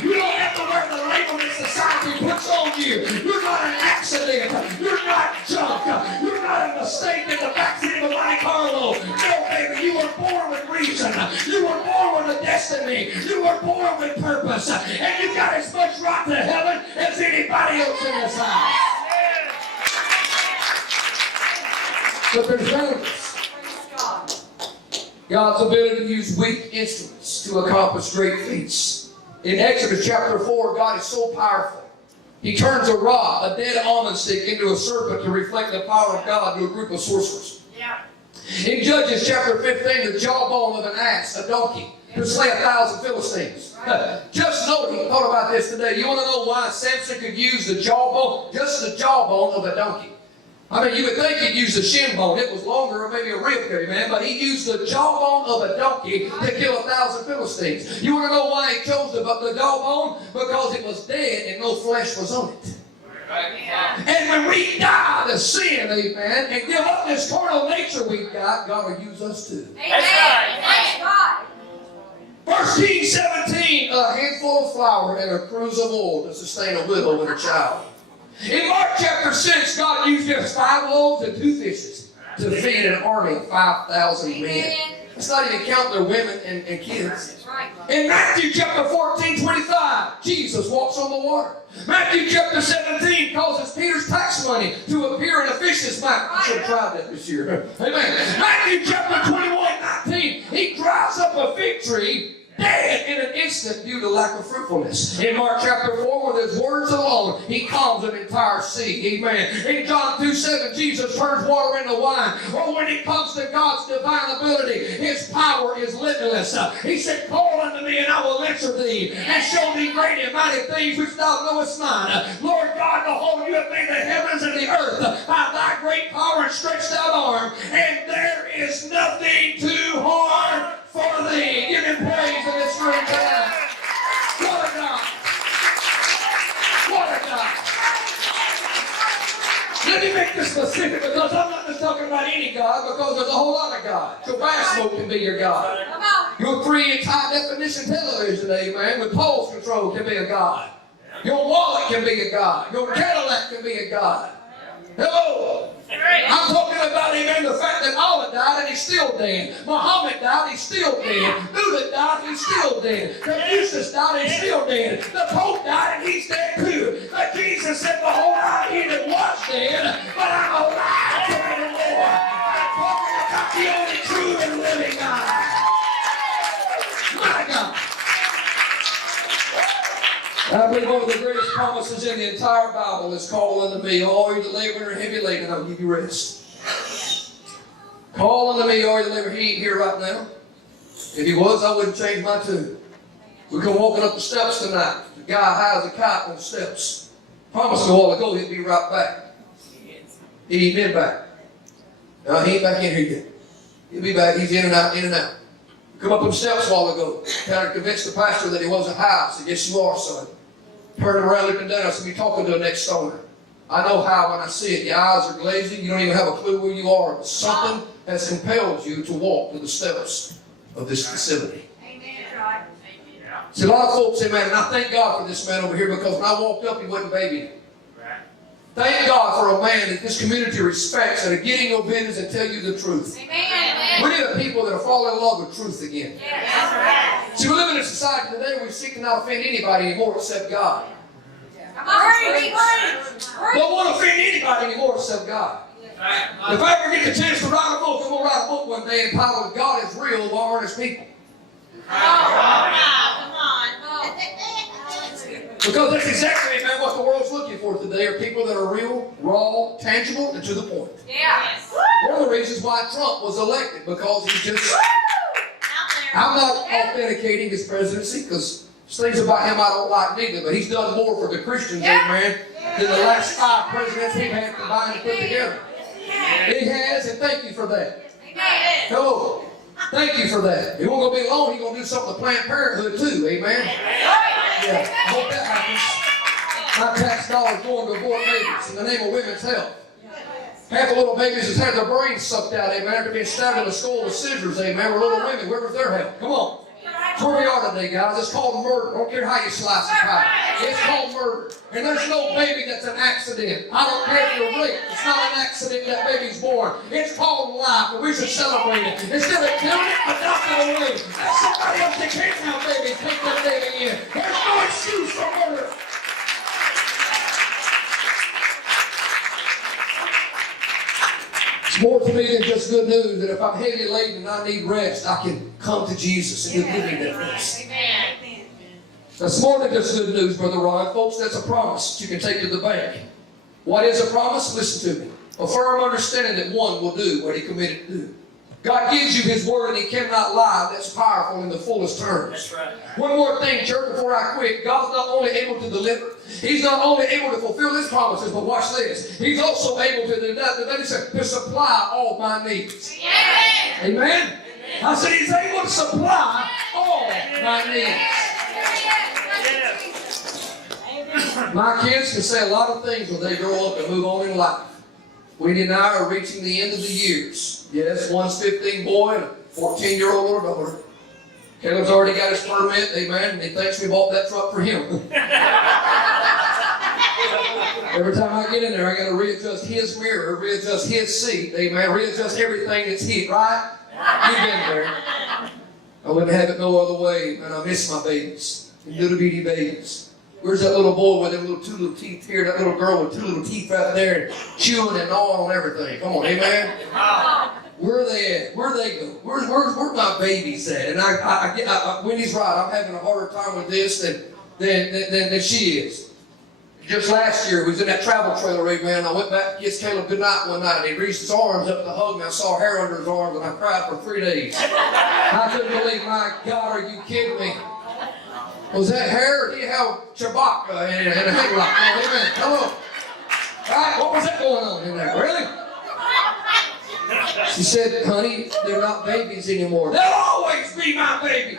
You don't have to wear the label that society puts on you. You're not an accident. You're not junk. You're not a mistake in the backseat of a Monte Carlo. No, baby, you were born with reason. You were born with a destiny. You were born with purpose. And you got as much right to heaven as anybody else in this house. But there's boundaries. God's ability to use weak instruments to accomplish great feats. In Exodus chapter 4, God is so powerful. He turns a rod, a dead almond stick, into a serpent to reflect the power of God to a group of sorcerers. Yeah. In Judges chapter 15, the jawbone of an ass, a donkey, to slay 1,000 Philistines. Just note, thought about this today. You want to know why Samson could use the jawbone, just the jawbone of a donkey? I mean, you would think he'd use the shin bone. It was longer, or maybe a rib cage, man. But he used the jawbone of a donkey to kill 1,000 Philistines. You want to know why he chose the jawbone? Because it was dead and no flesh was on it. And when we die to sin, amen, and give up this carnal nature we've got, God will use us too. Amen. Thank God. 1 Kings 17, a handful of flour and a cruse of oil to sustain a widow and a child. In Mark chapter 6, God used just 5 loaves and 2 fishes to feed an army of 5,000 men. Let's not even count their women and kids. In Matthew chapter 14, 25, Jesus walks on the water. Matthew chapter 17 causes Peter's tax money to appear in a fish's mouth. I should have tried that this year. Amen. Matthew chapter 21, 19, he dries up a fig tree dead in an instant due to lack of fruitfulness. In Mark chapter 4, with his words alone, he calms an entire sea. Amen. In John 2:7, Jesus turns water into wine. Or when it comes to God's divine ability, his power is limitless. He said, call unto me and I will answer thee and show thee great and mighty things which thou knowest not. Lord God, behold, you have made the heavens and the earth by thy great power and stretched out arm, and there is nothing too hard for thee. Give him praise in this room tonight. What a God. What a God. Let me make this specific because I'm not just talking about any God, because there's a whole lot of God. Your bass smoke can be your God. Your 3-inch high definition television, amen, with pulse control can be a God. Your wallet can be a God. Your Cadillac can be a God. Hello. I'm talking about, amen, the fact that Allah died and he's still dead. Muhammad died, he's still dead. Buddha died, he's still dead. Confucius died, he's still dead. The Pope died and he's dead too. But Jesus said, behold, I he that was dead, but I'm alive forevermore. I'm talking about the only true and living God. My God. I believe one of the greatest promises in the entire Bible is call unto me, all you that labor and heavy laden, and I'll give you rest. Call unto me, all you that labor. He ain't here right now. If he was, I wouldn't change my tune. We come walking up the steps tonight. The guy hides a kite on the steps. Promised a while ago he'd be right back. He ain't been back. No, he ain't back in here yet. He'll be back. He's in and out, in and out. Come up them steps a while ago. Kind of convinced the pastor that he wasn't high. I said, yes, you are, son. Turned him around, looking down. I said, you're talking to the next stoner. I know how when I see it. Your eyes are glazing. You don't even have a clue where you are. But something has compelled you to walk to the steps of this facility. Amen. See, a lot of folks say, man, and I thank God for this man over here because when I walked up, he wasn't babying. Thank God for a man that this community respects and are getting your business and tell you the truth. Amen. We need a people that are falling in love with truth again. Yes. See, we live in a society today where we seek to not offend anybody anymore except God. Come on, preach. Don't want to offend anybody anymore except God. If I ever get the chance to write a book, I'm going to write a book one day entitled God is Real, Why Aren't His People? Because that's exactly, man, what the world's looking for today are people that are real, raw, tangible, and to the point. Yes. One of the reasons why Trump was elected, because he's just... I'm not authenticating his presidency, because things about him I don't like neither, but he's done more for the Christians, amen, than the last 5 presidents we've had combined and put together. He has, and thank you for that. Hello. Thank you for that. He won't go be long. He's going to do something to Planned Parenthood too. Amen. Yeah. I hope that happens. My tax dollars going to abort babies in the name of women's health. Half the little babies has had their brains sucked out, amen, after being stabbed in the skull with scissors, amen. We're little women. Where was their help? Come on. That's where we are today, guys. It's called murder. I don't care how you slice the pie. It's called murder. And there's no baby that's an accident. I don't care if you're raped. It's not an accident that baby's born. It's called life, and we should celebrate it. Instead of killing it, adopt it away. Let somebody else that can't have babies take that baby in. There's no excuse for murder. It's more to me than just good news that if I'm heavy laden and I need rest, I can come to Jesus and He'll give me that rest. That's more than just good news, Brother Ron. Folks, that's a promise that you can take to the bank. What is a promise? Listen to me. A firm understanding that one will do what he committed to do. God gives you His word and He cannot lie. That's powerful in the fullest terms. That's right. One more thing, church, before I quit. God's not only able to deliver, He's not only able to fulfill His promises, but watch this. He's also able to supply all my needs. Yeah. Amen? I said He's able to supply all my needs. My kids can say a lot of things when they grow up and move on in life. Weedy and I are reaching the end of the years. Yes, one's 15 boy and a 14-year-old little daughter. Caleb's already got his permit, amen, and he thinks we bought that truck for him. Every time I get in there, I got to readjust his mirror, readjust his seat, amen, readjust everything that's hit, right? You've been there. I wouldn't have it no other way, and I miss my babies, little bitty babies. Where's that little boy with them two little teeth here, that little girl with 2 little teeth right there, and chewing and gnawing on everything? Come on, amen? Where are they at? Where they go? Where's my babies at? And Wendy's right. I'm having a harder time with this than she is. Just last year, we was in that travel trailer, amen. I went back to kiss Caleb goodnight one night, and he reached his arms up to hug me. I saw hair under his arms, and I cried for 3 days. I couldn't believe, my God, are you kidding me? Was that hair, or did he have Chewbacca and a headlock? Oh, amen. Hello. Right? What was that going on in there? Really? She said, honey, they're not babies anymore. They'll always be my babies.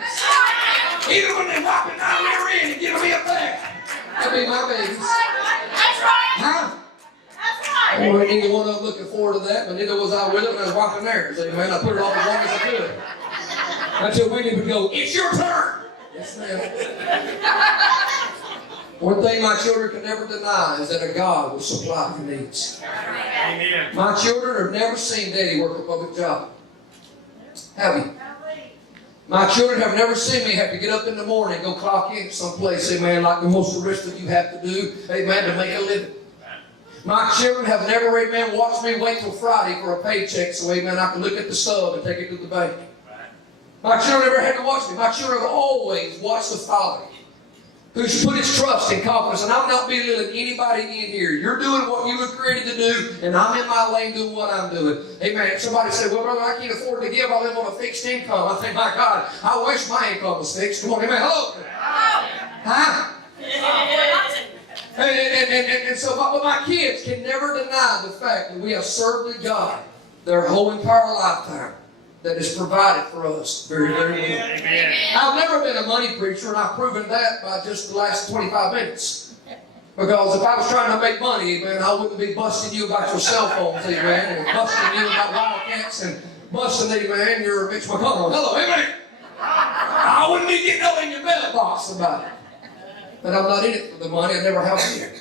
Even when they're whopping out their in and giving me a back. They'll be my babies. That's right. Huh? That's right. Well, neither one of them looking forward to that, but neither was I with them, and I was whopping theirs. Amen. I put it off as long as I could. Until Wendy would go, it's your turn. Yes, ma'am. One thing my children can never deny is that a God will supply their needs. Amen. My children have never seen Daddy work a public job. Have you? My children have never seen me have to get up in the morning and go clock in someplace, amen, like the most of the rest of you have to do, amen, to make a living. My children have never, amen, watched me wait till Friday for a paycheck so, amen, I can look at the stub and take it to the bank. My children never had to watch me. My children have always watched the Father who's put His trust and confidence. And I'm not belittling anybody in here. You're doing what you were created to do, and I'm in my lane doing what I'm doing. Amen. Somebody said, well, brother, I can't afford to give. I live on a fixed income. I think, my God, I wish my income was fixed. Come on, amen. Hello. Huh? And so but my kids can never deny the fact that we have served a God their whole entire lifetime that has provided for us very, very well. Amen. I've never been a money preacher, and I've proven that by just the last 25 minutes. Because if I was trying to make money, amen, I wouldn't be busting you about your cell phones, amen, and busting you about Wildcats and busting, amen, your Mitch McConnell. Hello, amen. I wouldn't be getting up in your mailbox about it. But I'm not in it for the money. I never have been.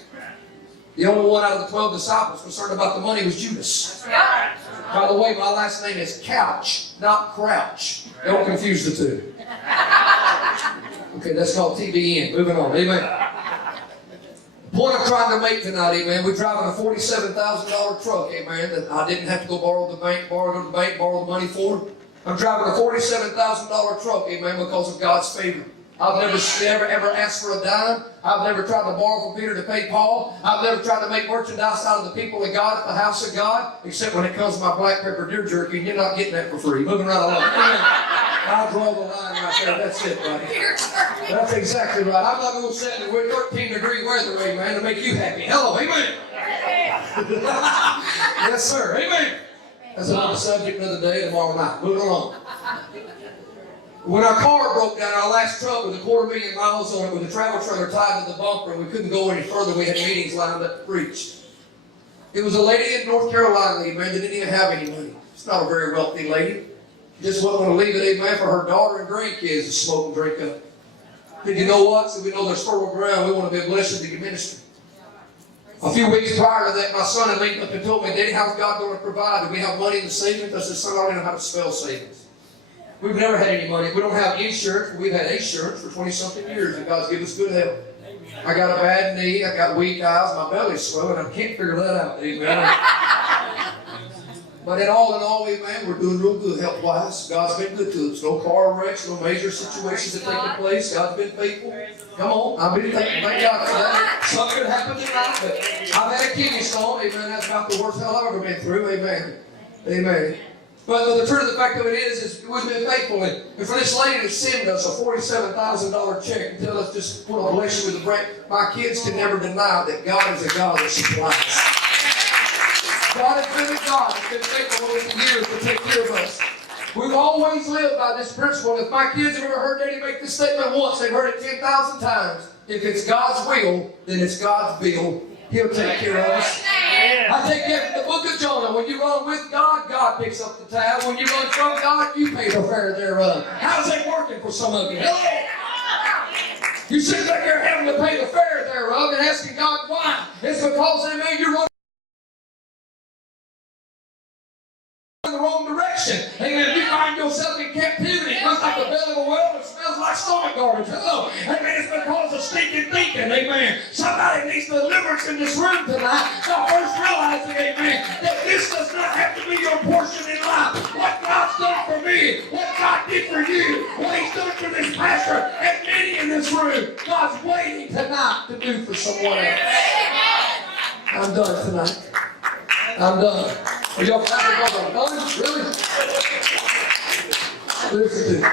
The only one out of the 12 disciples concerned about the money was Judas. By the way, my last name is Couch, not Crouch. Don't confuse the two. Okay, that's called TBN. Moving on. Amen. The point I'm trying to make tonight, amen, we're driving a $47,000 truck, amen, that I didn't have to go borrow the money for. I'm driving a $47,000 truck, amen, because of God's favor. I've never ever asked for a dime. I've never tried to borrow from Peter to pay Paul. I've never tried to make merchandise out of the people of God at the house of God, except when it comes to my black pepper deer jerky, and you're not getting that for free. Moving right along. I'll draw the line right there. That's it, buddy. That's exactly right. I'm not going to sit in 13-degree weather, amen, to make you happy. Hello, amen. Yes, sir. Amen. That's another subject another day, tomorrow night. Moving along. When our car broke down, our last truck with 250,000 miles on it, with a travel trailer tied to the bumper, and we couldn't go any further. We had meetings lined up to preach. It was a lady in North Carolina, amen, that didn't even have any money. It's not a very wealthy lady. She just wasn't going to leave it, amen, for her daughter and grandkids to smoke and drink up. Did you know what? So we know there's fertile ground. We want to be a blessing to your ministry. A few weeks prior to that, my son had linked up and told me, Daddy, how's God going to provide? Do we have money in the savings? I said, son, I don't even know how to spell savings. We've never had any money. We don't have insurance, but we've had insurance for 20-something years, and God's given us good health. I got a bad knee, I got weak eyes, my belly's swelling, I can't figure that out, amen. But in all, amen, we're doing real good health-wise. God's been good to us. No car wrecks, no major situations that taken place. God's been faithful. Come on, I've been thank God for that. Something could happen tonight, but I've had a kidney stone, amen. That's about the worst hell I've ever been through, amen. Amen. But the truth of the fact of it is we've been faithful. And for this lady to send us a $47,000 check and tell us just put a blessing with the bread, my kids can never deny that God is a God that supplies. God has been a God that's been faithful over the years to take care of us. We've always lived by this principle. If my kids have ever heard Daddy make this statement once, they've heard it 10,000 times. If it's God's will, then it's God's bill. He'll take care of us. I take care of the book of Jonah. When you run with God, God picks up the tab. When you run from God, you pay the fare thereof. How's that working for some of you? Hello? You sit back there having to pay the fare thereof and asking God why. It's because, amen, you're running in the wrong direction. Amen. You find yourself in captivity. It looks like the belly of a whale. It smells like stomach garbage. Hello. Amen. It's because of stinking thinking. Amen. Somebody needs deliverance in this room tonight. So first realizing, amen, that this does not have to be your portion in life. What God's done for me, what God did for you, what He's done for this pastor and many in this room, God's waiting tonight to do for someone else. I'm done tonight. I'm done. Are y'all clapping? I'm done? Really? Listen to me.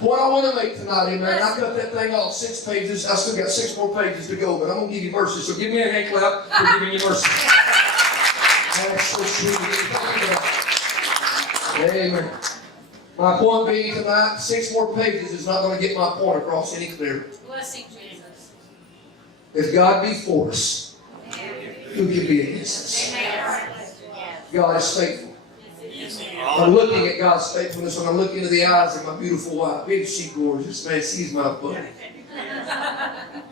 What I want to make tonight, amen, I cut that thing off 6 pages. I still got 6 more pages to go, but I'm going to give you mercy. So give me a hand clap for giving you mercy. That's so sweet. Amen. My point being tonight, 6 more pages is not going to get my point across any clearer. Blessing Jesus. If God be for us, who can be against us? God is faithful. I'm looking at God's faithfulness when I'm looking into the eyes of my beautiful wife. Isn't she gorgeous? Man, she's my buddy.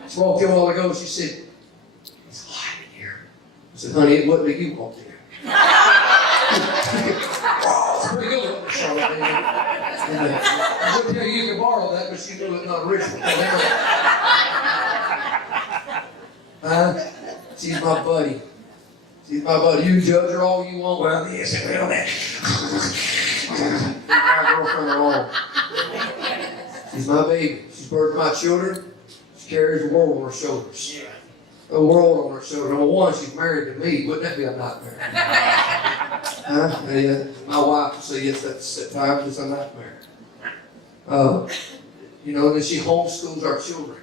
She walked in a while ago and she said, it's hot in here. I said, honey, it wasn't that you walked in. Oh, it's pretty good. Charlotte, I would tell you you can borrow that, but she knew it's not original. She's my buddy. She's my buddy. You judge her all you want. Well, this and well, that. She's my girlfriend alone. She's my baby. She's birthed my children. She carries the world on her shoulders. The world on her shoulders. Number one, she's married to me. Wouldn't that be a nightmare? Yeah. My wife would say, yes, that's at times it's a nightmare. You know, and she homeschools our children.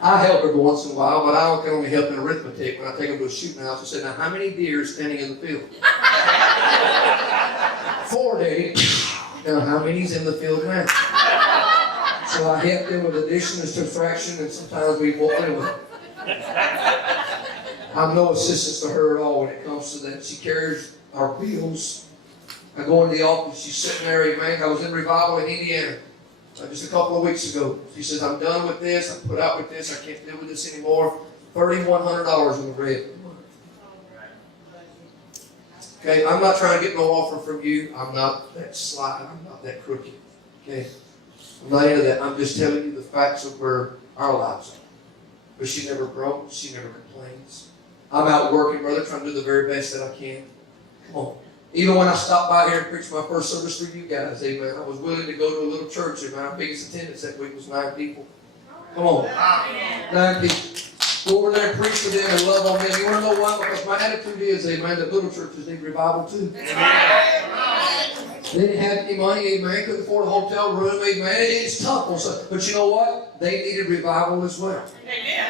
I help her once in a while, but I can only help in arithmetic. When I take them to a shooting house, I say, now how many deer are standing in the field? 4, Daddy. Now how many's in the field now? So I help them with addition and subtraction, and sometimes we walk in with it. I'm no assistance to her at all when it comes to that. She carries our bills. I go into the office, she's sitting there, amen. I was in revival in Indiana. Just a couple of weeks ago. She says, I'm done with this. I'm put out with this. I can't deal with this anymore. $3,100 in the red. Okay, I'm not trying to get no offer from you. I'm not that sly. I'm not that crooked. Okay, I'm not into that. I'm just telling you the facts of where our lives but she never grumbles. She never complains. I'm out working, brother, trying to do the very best that I can. Come on. Even when I stopped by here and preached my first service for you guys, amen, I was willing to go to a little church, and my biggest attendance that week was 9 people. Come on. 9 people. Go over there and preach to them and love on them. You want to know why? Because my attitude is, amen, that little churches need revival too. They didn't have any money, amen, couldn't afford a hotel room, amen. It's tough on some, but you know what? They needed revival as well.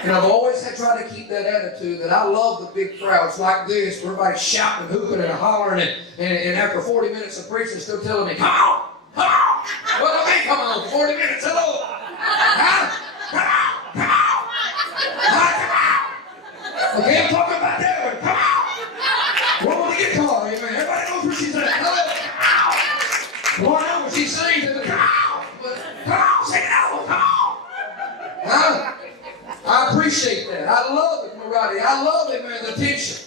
And I've always tried to keep that attitude that I love the big crowds like this, where everybody's shouting and hooping and hollering, and after 40 minutes of preaching, still telling me, come on, come on. What do I mean, come on? 40 minutes, hello. Huh? Come on, come on. Huh? Come on. Okay, I'm talking about that one. Come on. Roll the guitar, amen. Everybody knows where she's at. Hello. Lord, I know when she sings in the crowd. Come on, sing it out. Come on. Huh? I appreciate that. I love the camaraderie. I love it, man, the attention.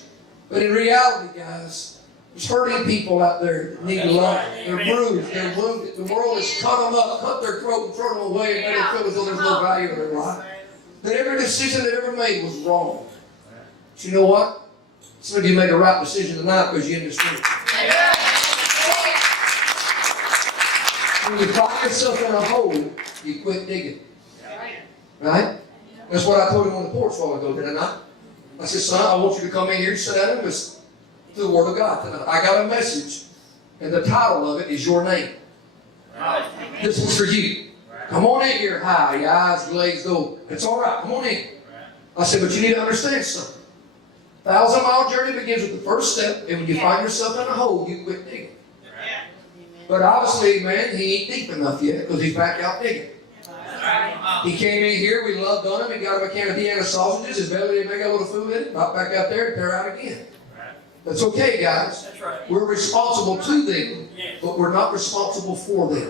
But in reality, guys, there's hurting people out there that need love. They're bruised. They're wounded. The world has cut them up, cut their throat, and thrown them away, and made them feel as though there's no value in their life. That every decision they ever made was wrong. But you know what? Some of you made a right decision tonight because you're in this room. When you find yourself in a hole, you quit digging. Right? That's what I told him on the porch a while ago, did I not? I said, son, I want you to come in here and sit down and listen to the Word of God tonight. I got a message, and the title of it is Your Name. This one's for you. Come on in here high, your eyes glazed over. It's all right, come on in. I said, but you need to understand something. 1,000-mile journey begins with the first step, and when you find yourself in a hole, you quit digging. But obviously, man, he ain't deep enough yet because he's back out digging. He came in here, we loved on him, he got him a can of Vienna sausages, his belly didn't make a little food in it, brought back out there and they're out again. That's okay, guys. We're responsible to them, but we're not responsible for them.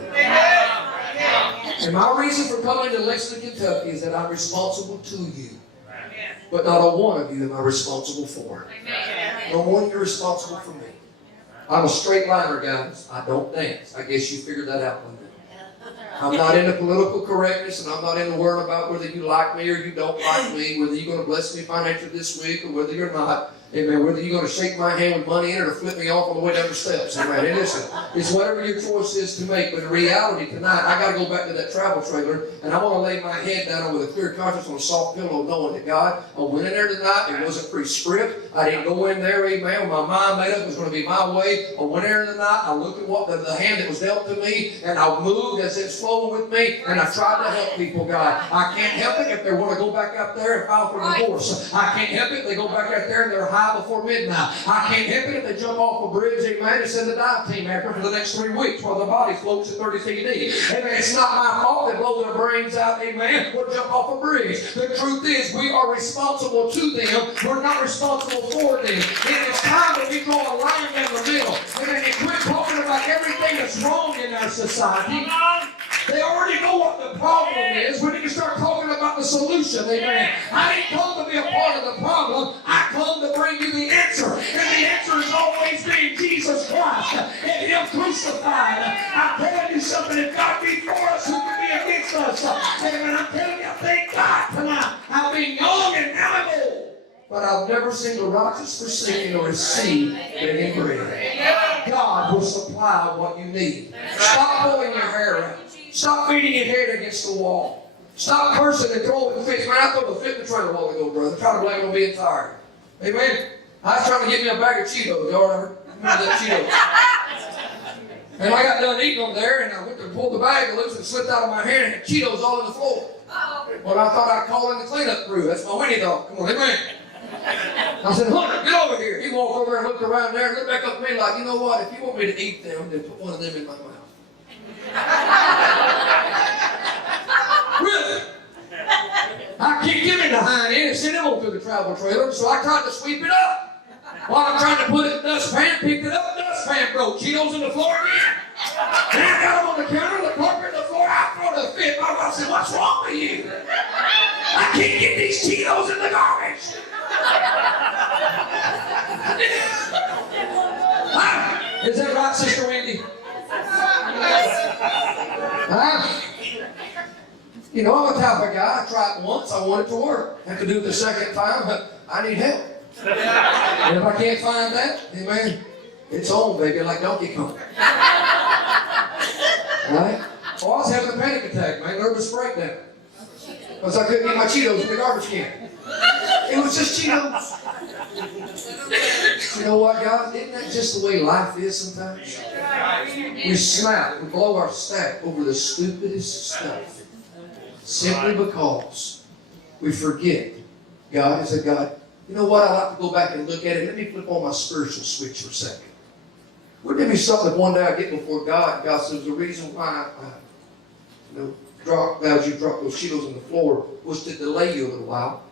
And my reason for coming to Lexington, Kentucky is that I'm responsible to you. But not a one of you am I responsible for. No one you're responsible for me. I'm a straight liner, guys. I don't dance. I guess you figured that out one day. I'm not into political correctness, and I'm not into worrying about whether you like me or you don't like me, whether you're going to bless me financially this week or whether you're not. Amen. Whether you're going to shake my hand with money in it or flip me off on the way down the steps. Amen. And listen, it's whatever your choice is to make. But in reality, tonight, I got to go back to that travel trailer, and I want to lay my head down with a clear conscience on a soft pillow, knowing that God, I went in there tonight. It wasn't pre-script. I didn't go in there, amen, with my mind made up. It was going to be my way. I went in there tonight. I looked at what the hand that was dealt to me, and I moved as it's flowing with me, and I tried to help people, God. I can't help it if they want to go back out there and file for divorce. I can't help it. They go back out there and they're high before midnight. I can't help it if they jump off a bridge, amen, and send the dive team after for the next 3 weeks while the body floats at 30 feet deep. Amen. It's not my fault they blow their brains out, amen, or jump off a bridge. The truth is, we are responsible to them. We're not responsible for them. And it's time that we draw a line in the middle. Amen. And quit talking about everything that's wrong in our society. They already know what the problem is. We need to start talking about the solution. Amen. I didn't come to be a part of the problem. I come to bring you the answer. And the answer has always been Jesus Christ and Him crucified. I'm telling you something. If God be for us, who can be against us? Amen. I'm telling you, thank God tonight. I've been young and now I'm old. But I've never seen the righteous forsaken or receive any bread. God will supply what you need. Stop pulling your hair out. Stop beating your head against the wall. Stop cursing and throwing fits. Man, I threw a fit in the trailer a while ago, brother. Trying to blame it on being tired. Amen. I was trying to get me a bag of Cheetos. Y'all remember that Cheetos? And I got done eating them there, and I went to pull the bag loose and slipped out of my hand, and had Cheetos all on the floor. Well, I thought I'd call in the cleanup crew. That's my Winnie dog. Come on, amen. I said, Hunter, get over here. He walked over and looked around there and looked back up at me like, you know what? If you want me to eat them, then put one of them in my mouth. Really? I kicked him in the hind end and sent him on through the travel trailer, so I tried to sweep it up. While I'm trying to put it in the dustpan, picked it up, the dustpan broke. Cheetos in the floor again. And I got them on the counter, the carpet, the floor. I throw the fit. My wife said, what's wrong with you? I can't get these Cheetos in the garbage. Is that right, Sister Wendy? Huh? You know, I'm the type of guy, I tried it once, I want it to work. Have to do it the second time, but I need help. And if I can't find that, amen, it's on, baby, like Donkey Kong. Right? Oh, I was having a panic attack, man, nervous breakdown. Because I couldn't get my Cheetos in the garbage can. It was just Cheetos. You know what, guys? Isn't that just the way life is sometimes? We snap, we blow our stack over the stupidest stuff. Simply because we forget God is a God. You know what? I like to go back and look at it. Let me flip on my spiritual switch for a second. Wouldn't it be something if one day I get before God, God says the reason why I dropped those Cheetos on the floor was to delay you a little while.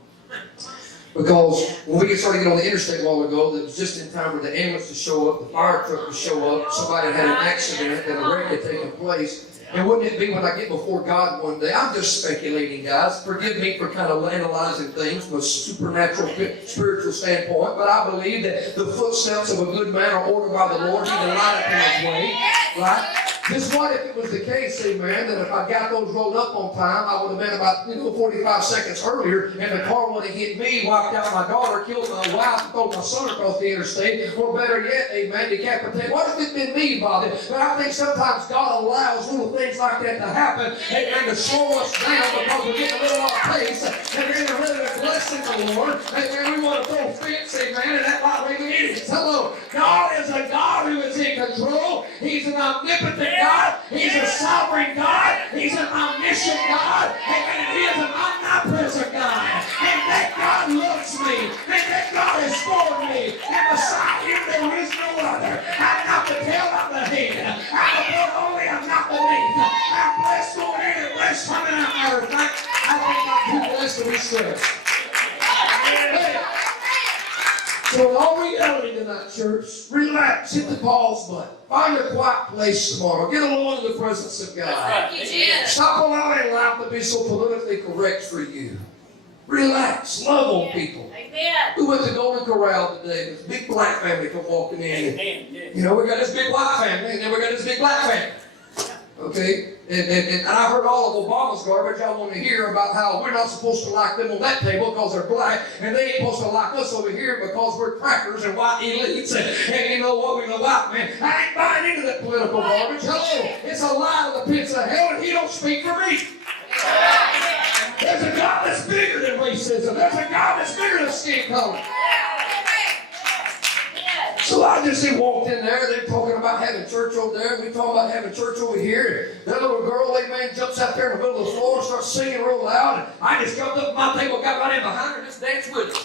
Because when we started to get on the interstate a while ago, it was just in time for the ambulance to show up, the fire truck to show up, somebody had an accident, and a wreck had taken place. And wouldn't it be when I get before God one day, I'm just speculating, guys. Forgive me for kind of analyzing things from a supernatural, spiritual standpoint, but I believe that the footsteps of a good man are ordered by the Lord. He delighted in his way, right? Just what if it was the case, amen, that if I got those rolled up on time, I would have been about 45 seconds earlier, and the car would have hit me, wiped out my daughter, killed my wife, and thrown my son across the interstate, or better yet, amen, decapitated. What if it been me, Bobby? But I think sometimes God allows little things like that to happen, amen, to slow us down because we're getting a little off pace, and then we're ready to bless the Lord, amen, we want to throw fits, amen, and act like we're idiots. Hello, God is a God who is in control. He's an omnipotent God. He's a sovereign God. He's an omniscient God. And He is an omnipresent God. And that God loves me. And that God is for me. And beside Him there is no other. I'm not the tail, I'm the head. I'm above only, I'm not beneath. I'm blessed going in and blessed coming out. Matter of fact, I think I'm too blessed to be stressed. So in all reality tonight, church, relax, hit the pause button. Find a quiet place tomorrow. Get alone in the presence of God. Stop allowing life to be so politically correct for you. Relax. Love on people. We went to Golden Corral today. This big black family come walking in. And, you know, we got this big white family, and then we got this big black family. Okay? And I heard all of Obama's garbage. I want to hear about how we're not supposed to like them on that table because they're black, and they ain't supposed to like us over here because we're crackers and white elites. And you know what? We're the white man. I ain't buying into that political garbage. Hello. It's a lie to the pits of hell, and He don't speak for me. There's a God that's bigger than racism. There's a God that's bigger than skin color. So I just walked in there, they're talking about having church over there, we talking about having church over here. That little girl, amen, jumps out there in the middle of the floor and starts singing real loud. And I just jumped up at my table, got right in behind her, and just danced with her.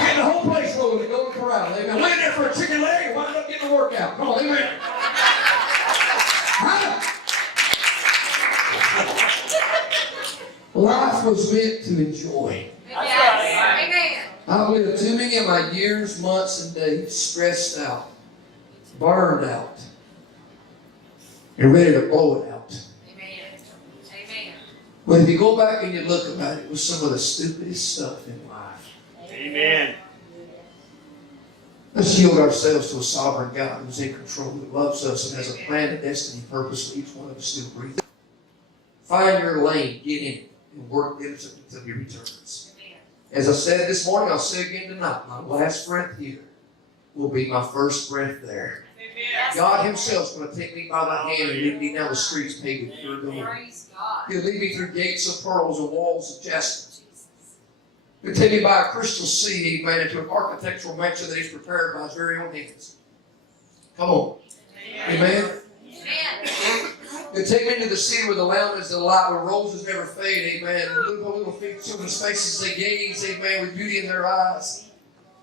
And the whole place rolling, Golden Corral, amen. Went in there for a chicken leg and wound up getting a workout. Come on, amen. Life was meant to enjoy. Amen. I've lived too many of my years, months, and days stressed out, burned out, and ready to blow it out. Amen. Amen. But if you go back and you look about it, it was some of the stupidest stuff in life. Amen. Let's yield ourselves to a sovereign God who's in control, who loves us and has a plan and destiny purpose for each one of us still breathing. Find your lane, get in it, and work diligently until He returns. As I said this morning, I'll say again tonight, my last breath here will be my first breath there. Amen. God Himself's going to take me by the hand and lead me down the streets paved with pure gold. Praise God. He'll lead me through gates of pearls and walls of jasper. He'll take me by a crystal sea, amen, into an architectural mansion that He's prepared by His very own hands. Come on. Amen. Amen. He'll take me into the city where the lamp is the light, where roses never fade, amen. And little children's faces, they gaze, amen, with beauty in their eyes.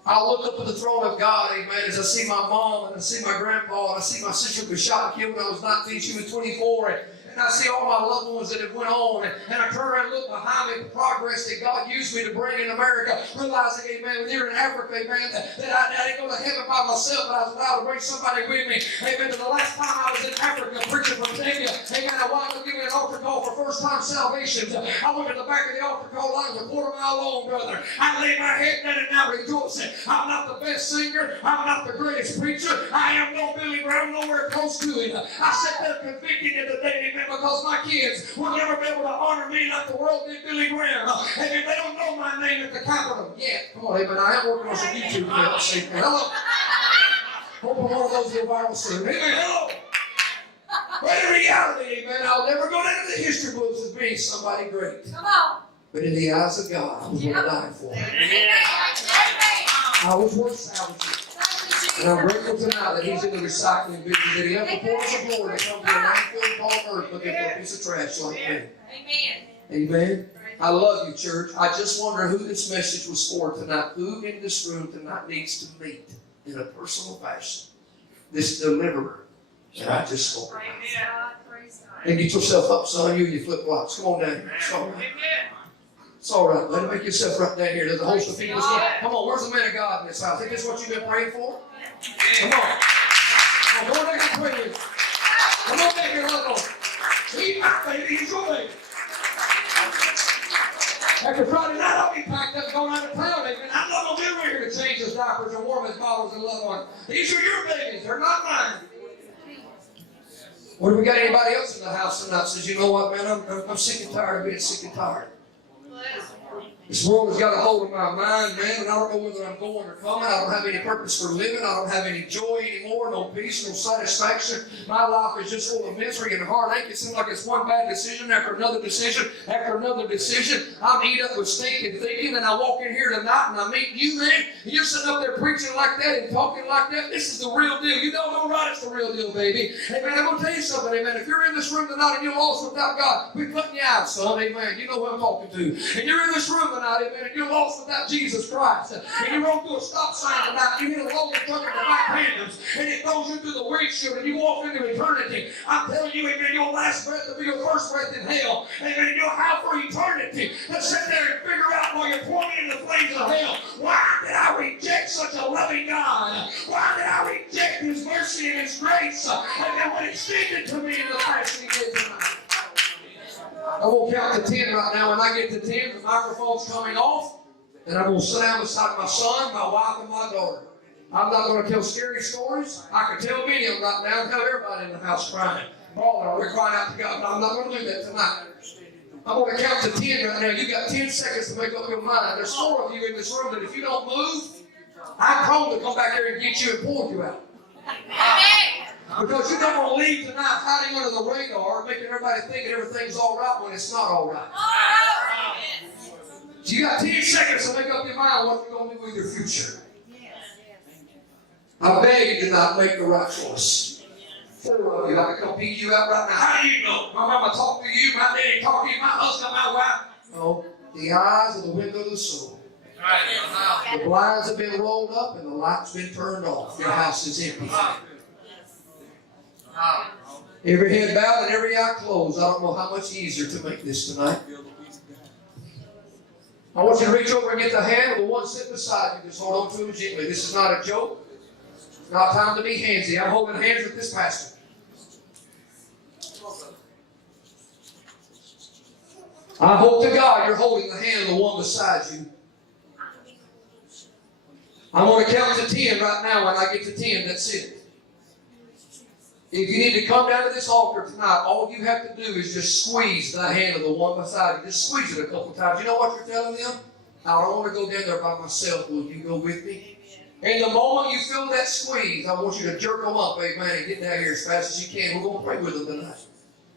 I'll look up at the throne of God, amen, as I see my mom and I see my grandpa and I see my sister who was shot and killed when I was 19, she was 24. And I see all my loved ones that have went on, and I turn around and look behind me at the progress that God used me to bring in America, realizing, amen, when you're in Africa, amen, that I didn't go to heaven by myself, but I was allowed to bring somebody with me. Amen. But the last time I was in Africa preaching from Kenya, amen, I wound up giving an altar call for first-time salvations. I went to the back of the altar call line, it was a quarter-mile long, brother. I laid my head down and now rejoicing. I'm not the best singer. I'm not the greatest preacher. I am no Billy Graham, nowhere close to it. I sat there convicted in the day, amen. because my kids will never be able to honor me like the world did Billy Graham. Amen. They don't know my name at the Capitol yet. Come on, amen. I am working on some YouTube clips. Amen. Hello. Hope I'm one of those go viral soon. Amen. Hello. But in reality, amen, I'll never go down to the history books as being somebody great. Come on. But in the eyes of God, I was going to die for it. Amen. I was worth salvaging. And I'm grateful tonight that He's in the recycling business, that He left the force of glory to come to a landfill called earth looking for a piece of trash like me. Amen. Amen. I love you, church. I just wonder who this message was for tonight. Who in this room tonight needs to meet in a personal fashion this deliverer that I just spoke about. Praise God. And get yourself up, son. You and your flip-flops. Come on down here. It's all right. It's all right. Let it make yourself right down here. There's a host of people. Come on, where's the man of God in this house? Think this is what you've been praying for? Come on. Come on, go down and pray. Come on back here, love on. He's my baby. He's your baby. After Friday night, I'll be packed up and going out of town. Amen. I'm not going to be over here to change his diapers and warm his bottles and love on. These are your babies. They're not mine. What do we got? Anybody else in the house tonight says, you know what, man, I'm sick and tired of being sick and tired. This world has got a hold of my mind, man, and I don't know whether I'm going or coming. I don't have any purpose for living. I don't have any joy anymore, no peace, no satisfaction. My life is just full of misery and heartache. It seems like it's one bad decision after another decision after another decision. I'm eat up with stinking thinking, and I walk in here tonight and I meet you, man, and you're sitting up there preaching like that and talking like that. This is the real deal. You don't know right, it's the real deal, baby. Hey, man, I'm going to tell you something, amen. If you're in this room tonight and you're lost without God, quit cutting your eyes, son, amen. You know who I'm talking to. And you're in this room tonight, amen, and you're lost without Jesus Christ. And you run through a stop sign tonight, you hit a local truck in the right-handers, and it throws you through the windshield, and you walk into eternity. I'm telling you, amen, your last breath will be your first breath in hell. Amen, you'll have for eternity. Let's sit there and figure out while you're plunging in the flames of hell, why did I reject such a loving God? Why did I reject His mercy and His grace? And then when it extended to me in the past He did tonight. I'm going to count to 10 right now. When I get to 10, the microphone's coming off, and I'm going to sit down beside my son, my wife, and my daughter. I'm not going to tell scary stories. I can tell many of them right now and have everybody in the house crying. Bawling, we're crying out to God. But I'm not going to do that tonight. I'm going to count to 10 right now. You got 10 seconds to make up your mind. There's 4 of you in this room that if you don't move, I'm prone to come back here and get you and pull you out. Amen. Because you don't want to leave tonight hiding under the radar, making everybody think everything's all right when it's not all right. So you got 10 seconds to make up your mind what you're going to do with your future. I beg you to not make the right choice. 4 of you, I can come pick you out right now. How do you know? My mama talked to you, my daddy talked to you, my husband, my wife. No, the eyes are the window of the soul. The blinds have been rolled up and the light's been turned off. Your house is empty. Every head bowed and every eye closed. I don't know how much easier to make this tonight. I want you to reach over and get the hand of the one sitting beside you. Just hold on to him gently. This is not a joke. It's not time to be handsy. I'm holding hands with this pastor. I hope to God you're holding the hand of the one beside you. I'm going to count to 10 right now. When I get to 10, that's it. If you need to come down to this altar tonight, all you have to do is just squeeze the hand of the one beside you. Just squeeze it a couple times. You know what you're telling them? I don't want to go down there by myself. Will you go with me? And the moment you feel that squeeze, I want you to jerk them up, amen, and get down here as fast as you can. We're going to pray with them tonight.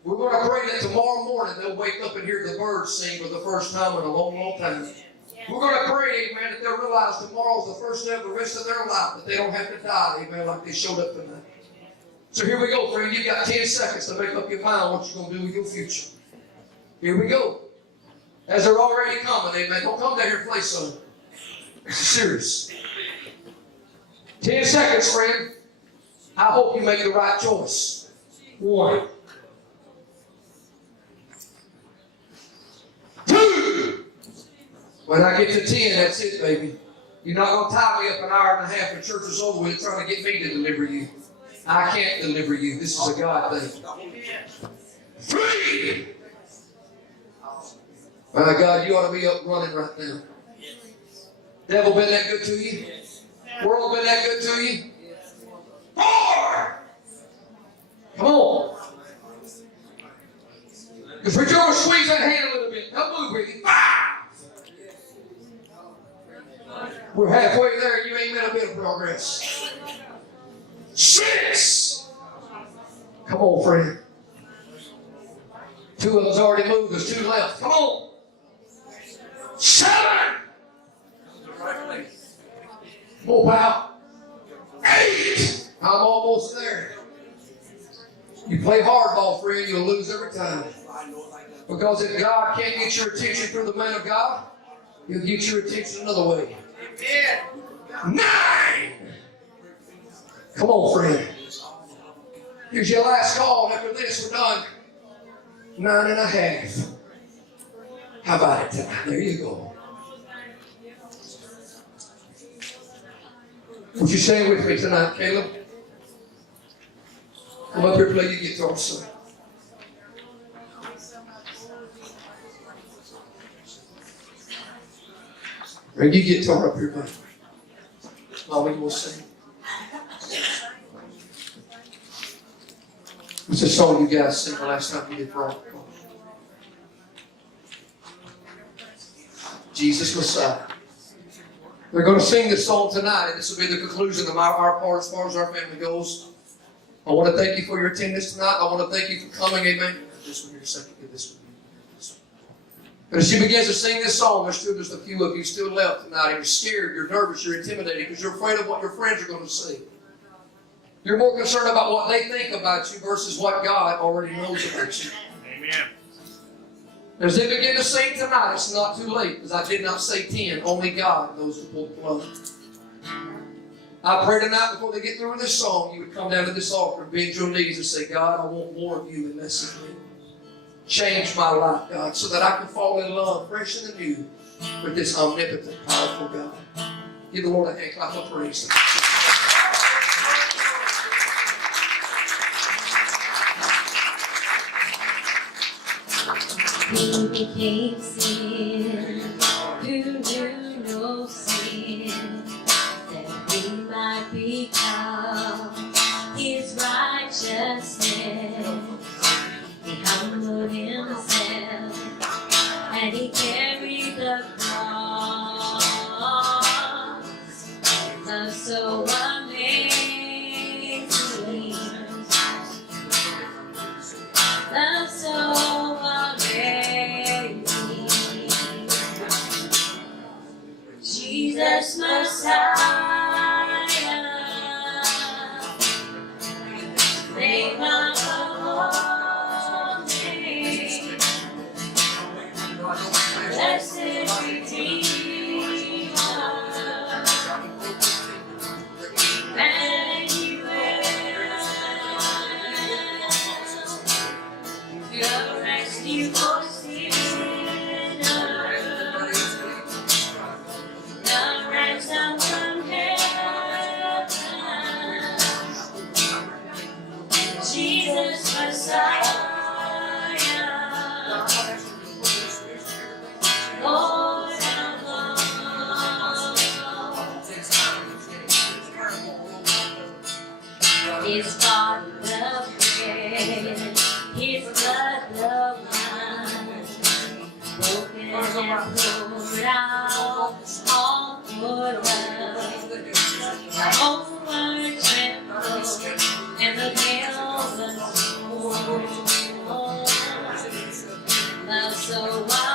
We're going to pray that tomorrow morning they'll wake up and hear the birds sing for the first time in a long, long time. We're going to pray, amen, that they'll realize tomorrow's the first day of the rest of their life, that they don't have to die, amen, like they showed up tonight. So here we go, friend. You've got 10 seconds to make up your mind what you're going to do with your future. Here we go. As they're already coming, amen. Don't come down here and play son. This is serious. 10 seconds, friend. I hope you make the right choice. 1. 2. When I get to 10, that's it, baby. You're not going to tie me up an hour and a half and church is over with trying to get me to deliver you. I can't deliver you. This is a God thing. 3. My God, you ought to be up running right now. Devil been that good to you? World been that good to you? 4. Come on. Because we're going to squeeze that hand a little bit. Don't move with it. 5. We're halfway there and you ain't made a bit of progress. 6. Come on, friend. 2 of them's already moved. There's 2 left. Come on. 7. Come on, pal. 8. I'm almost there. You play hardball, friend, you'll lose every time. Because if God can't get your attention through the man of God, He'll get your attention another way. 9. Come on, friend. Here's your last call. After this, we're done. 9.5. How about it tonight? There you go. Would you say with me tonight, Caleb? Come up here and play your guitar, son. Bring your guitar up here, buddy. Mommy will sing. What's the song you guys sang the last time you did wrong? Jesus Messiah. We're going to sing this song tonight, and this will be the conclusion of our part as far as our family goes. I want to thank you for your attendance tonight. I want to thank you for coming, amen. This one here, second, get this one. But as she begins to sing this song, there's a few of you still left tonight, and you're scared, you're nervous, you're intimidated because you're afraid of what your friends are going to say. You're more concerned about what they think about you versus what God already knows about you. Amen. As they begin to sing tonight, it's not too late, because I did not say 10. Only God knows the full plug. I pray tonight before they get through with this song, you would come down to this altar and bend your knees and say, God, I want more of you and less of me. Change my life, God, so that I can fall in love fresh and anew with this omnipotent, powerful God. Give the Lord a hand clap of praise. He became sin, who knew no sin, that we might become His righteousness. He humbled Himself, and He carried the cross. Love so amazing, love so amazing. Jesus Messiah, make my whole name. Blessed Redeemer, Emmanuel, the rescue for sinners, the ransom from heaven. Jesus Messiah, Lord of all. His body the bread, His blood the wine, broken and poured out all for love. Over trembled and the veil was torn. Love so wide.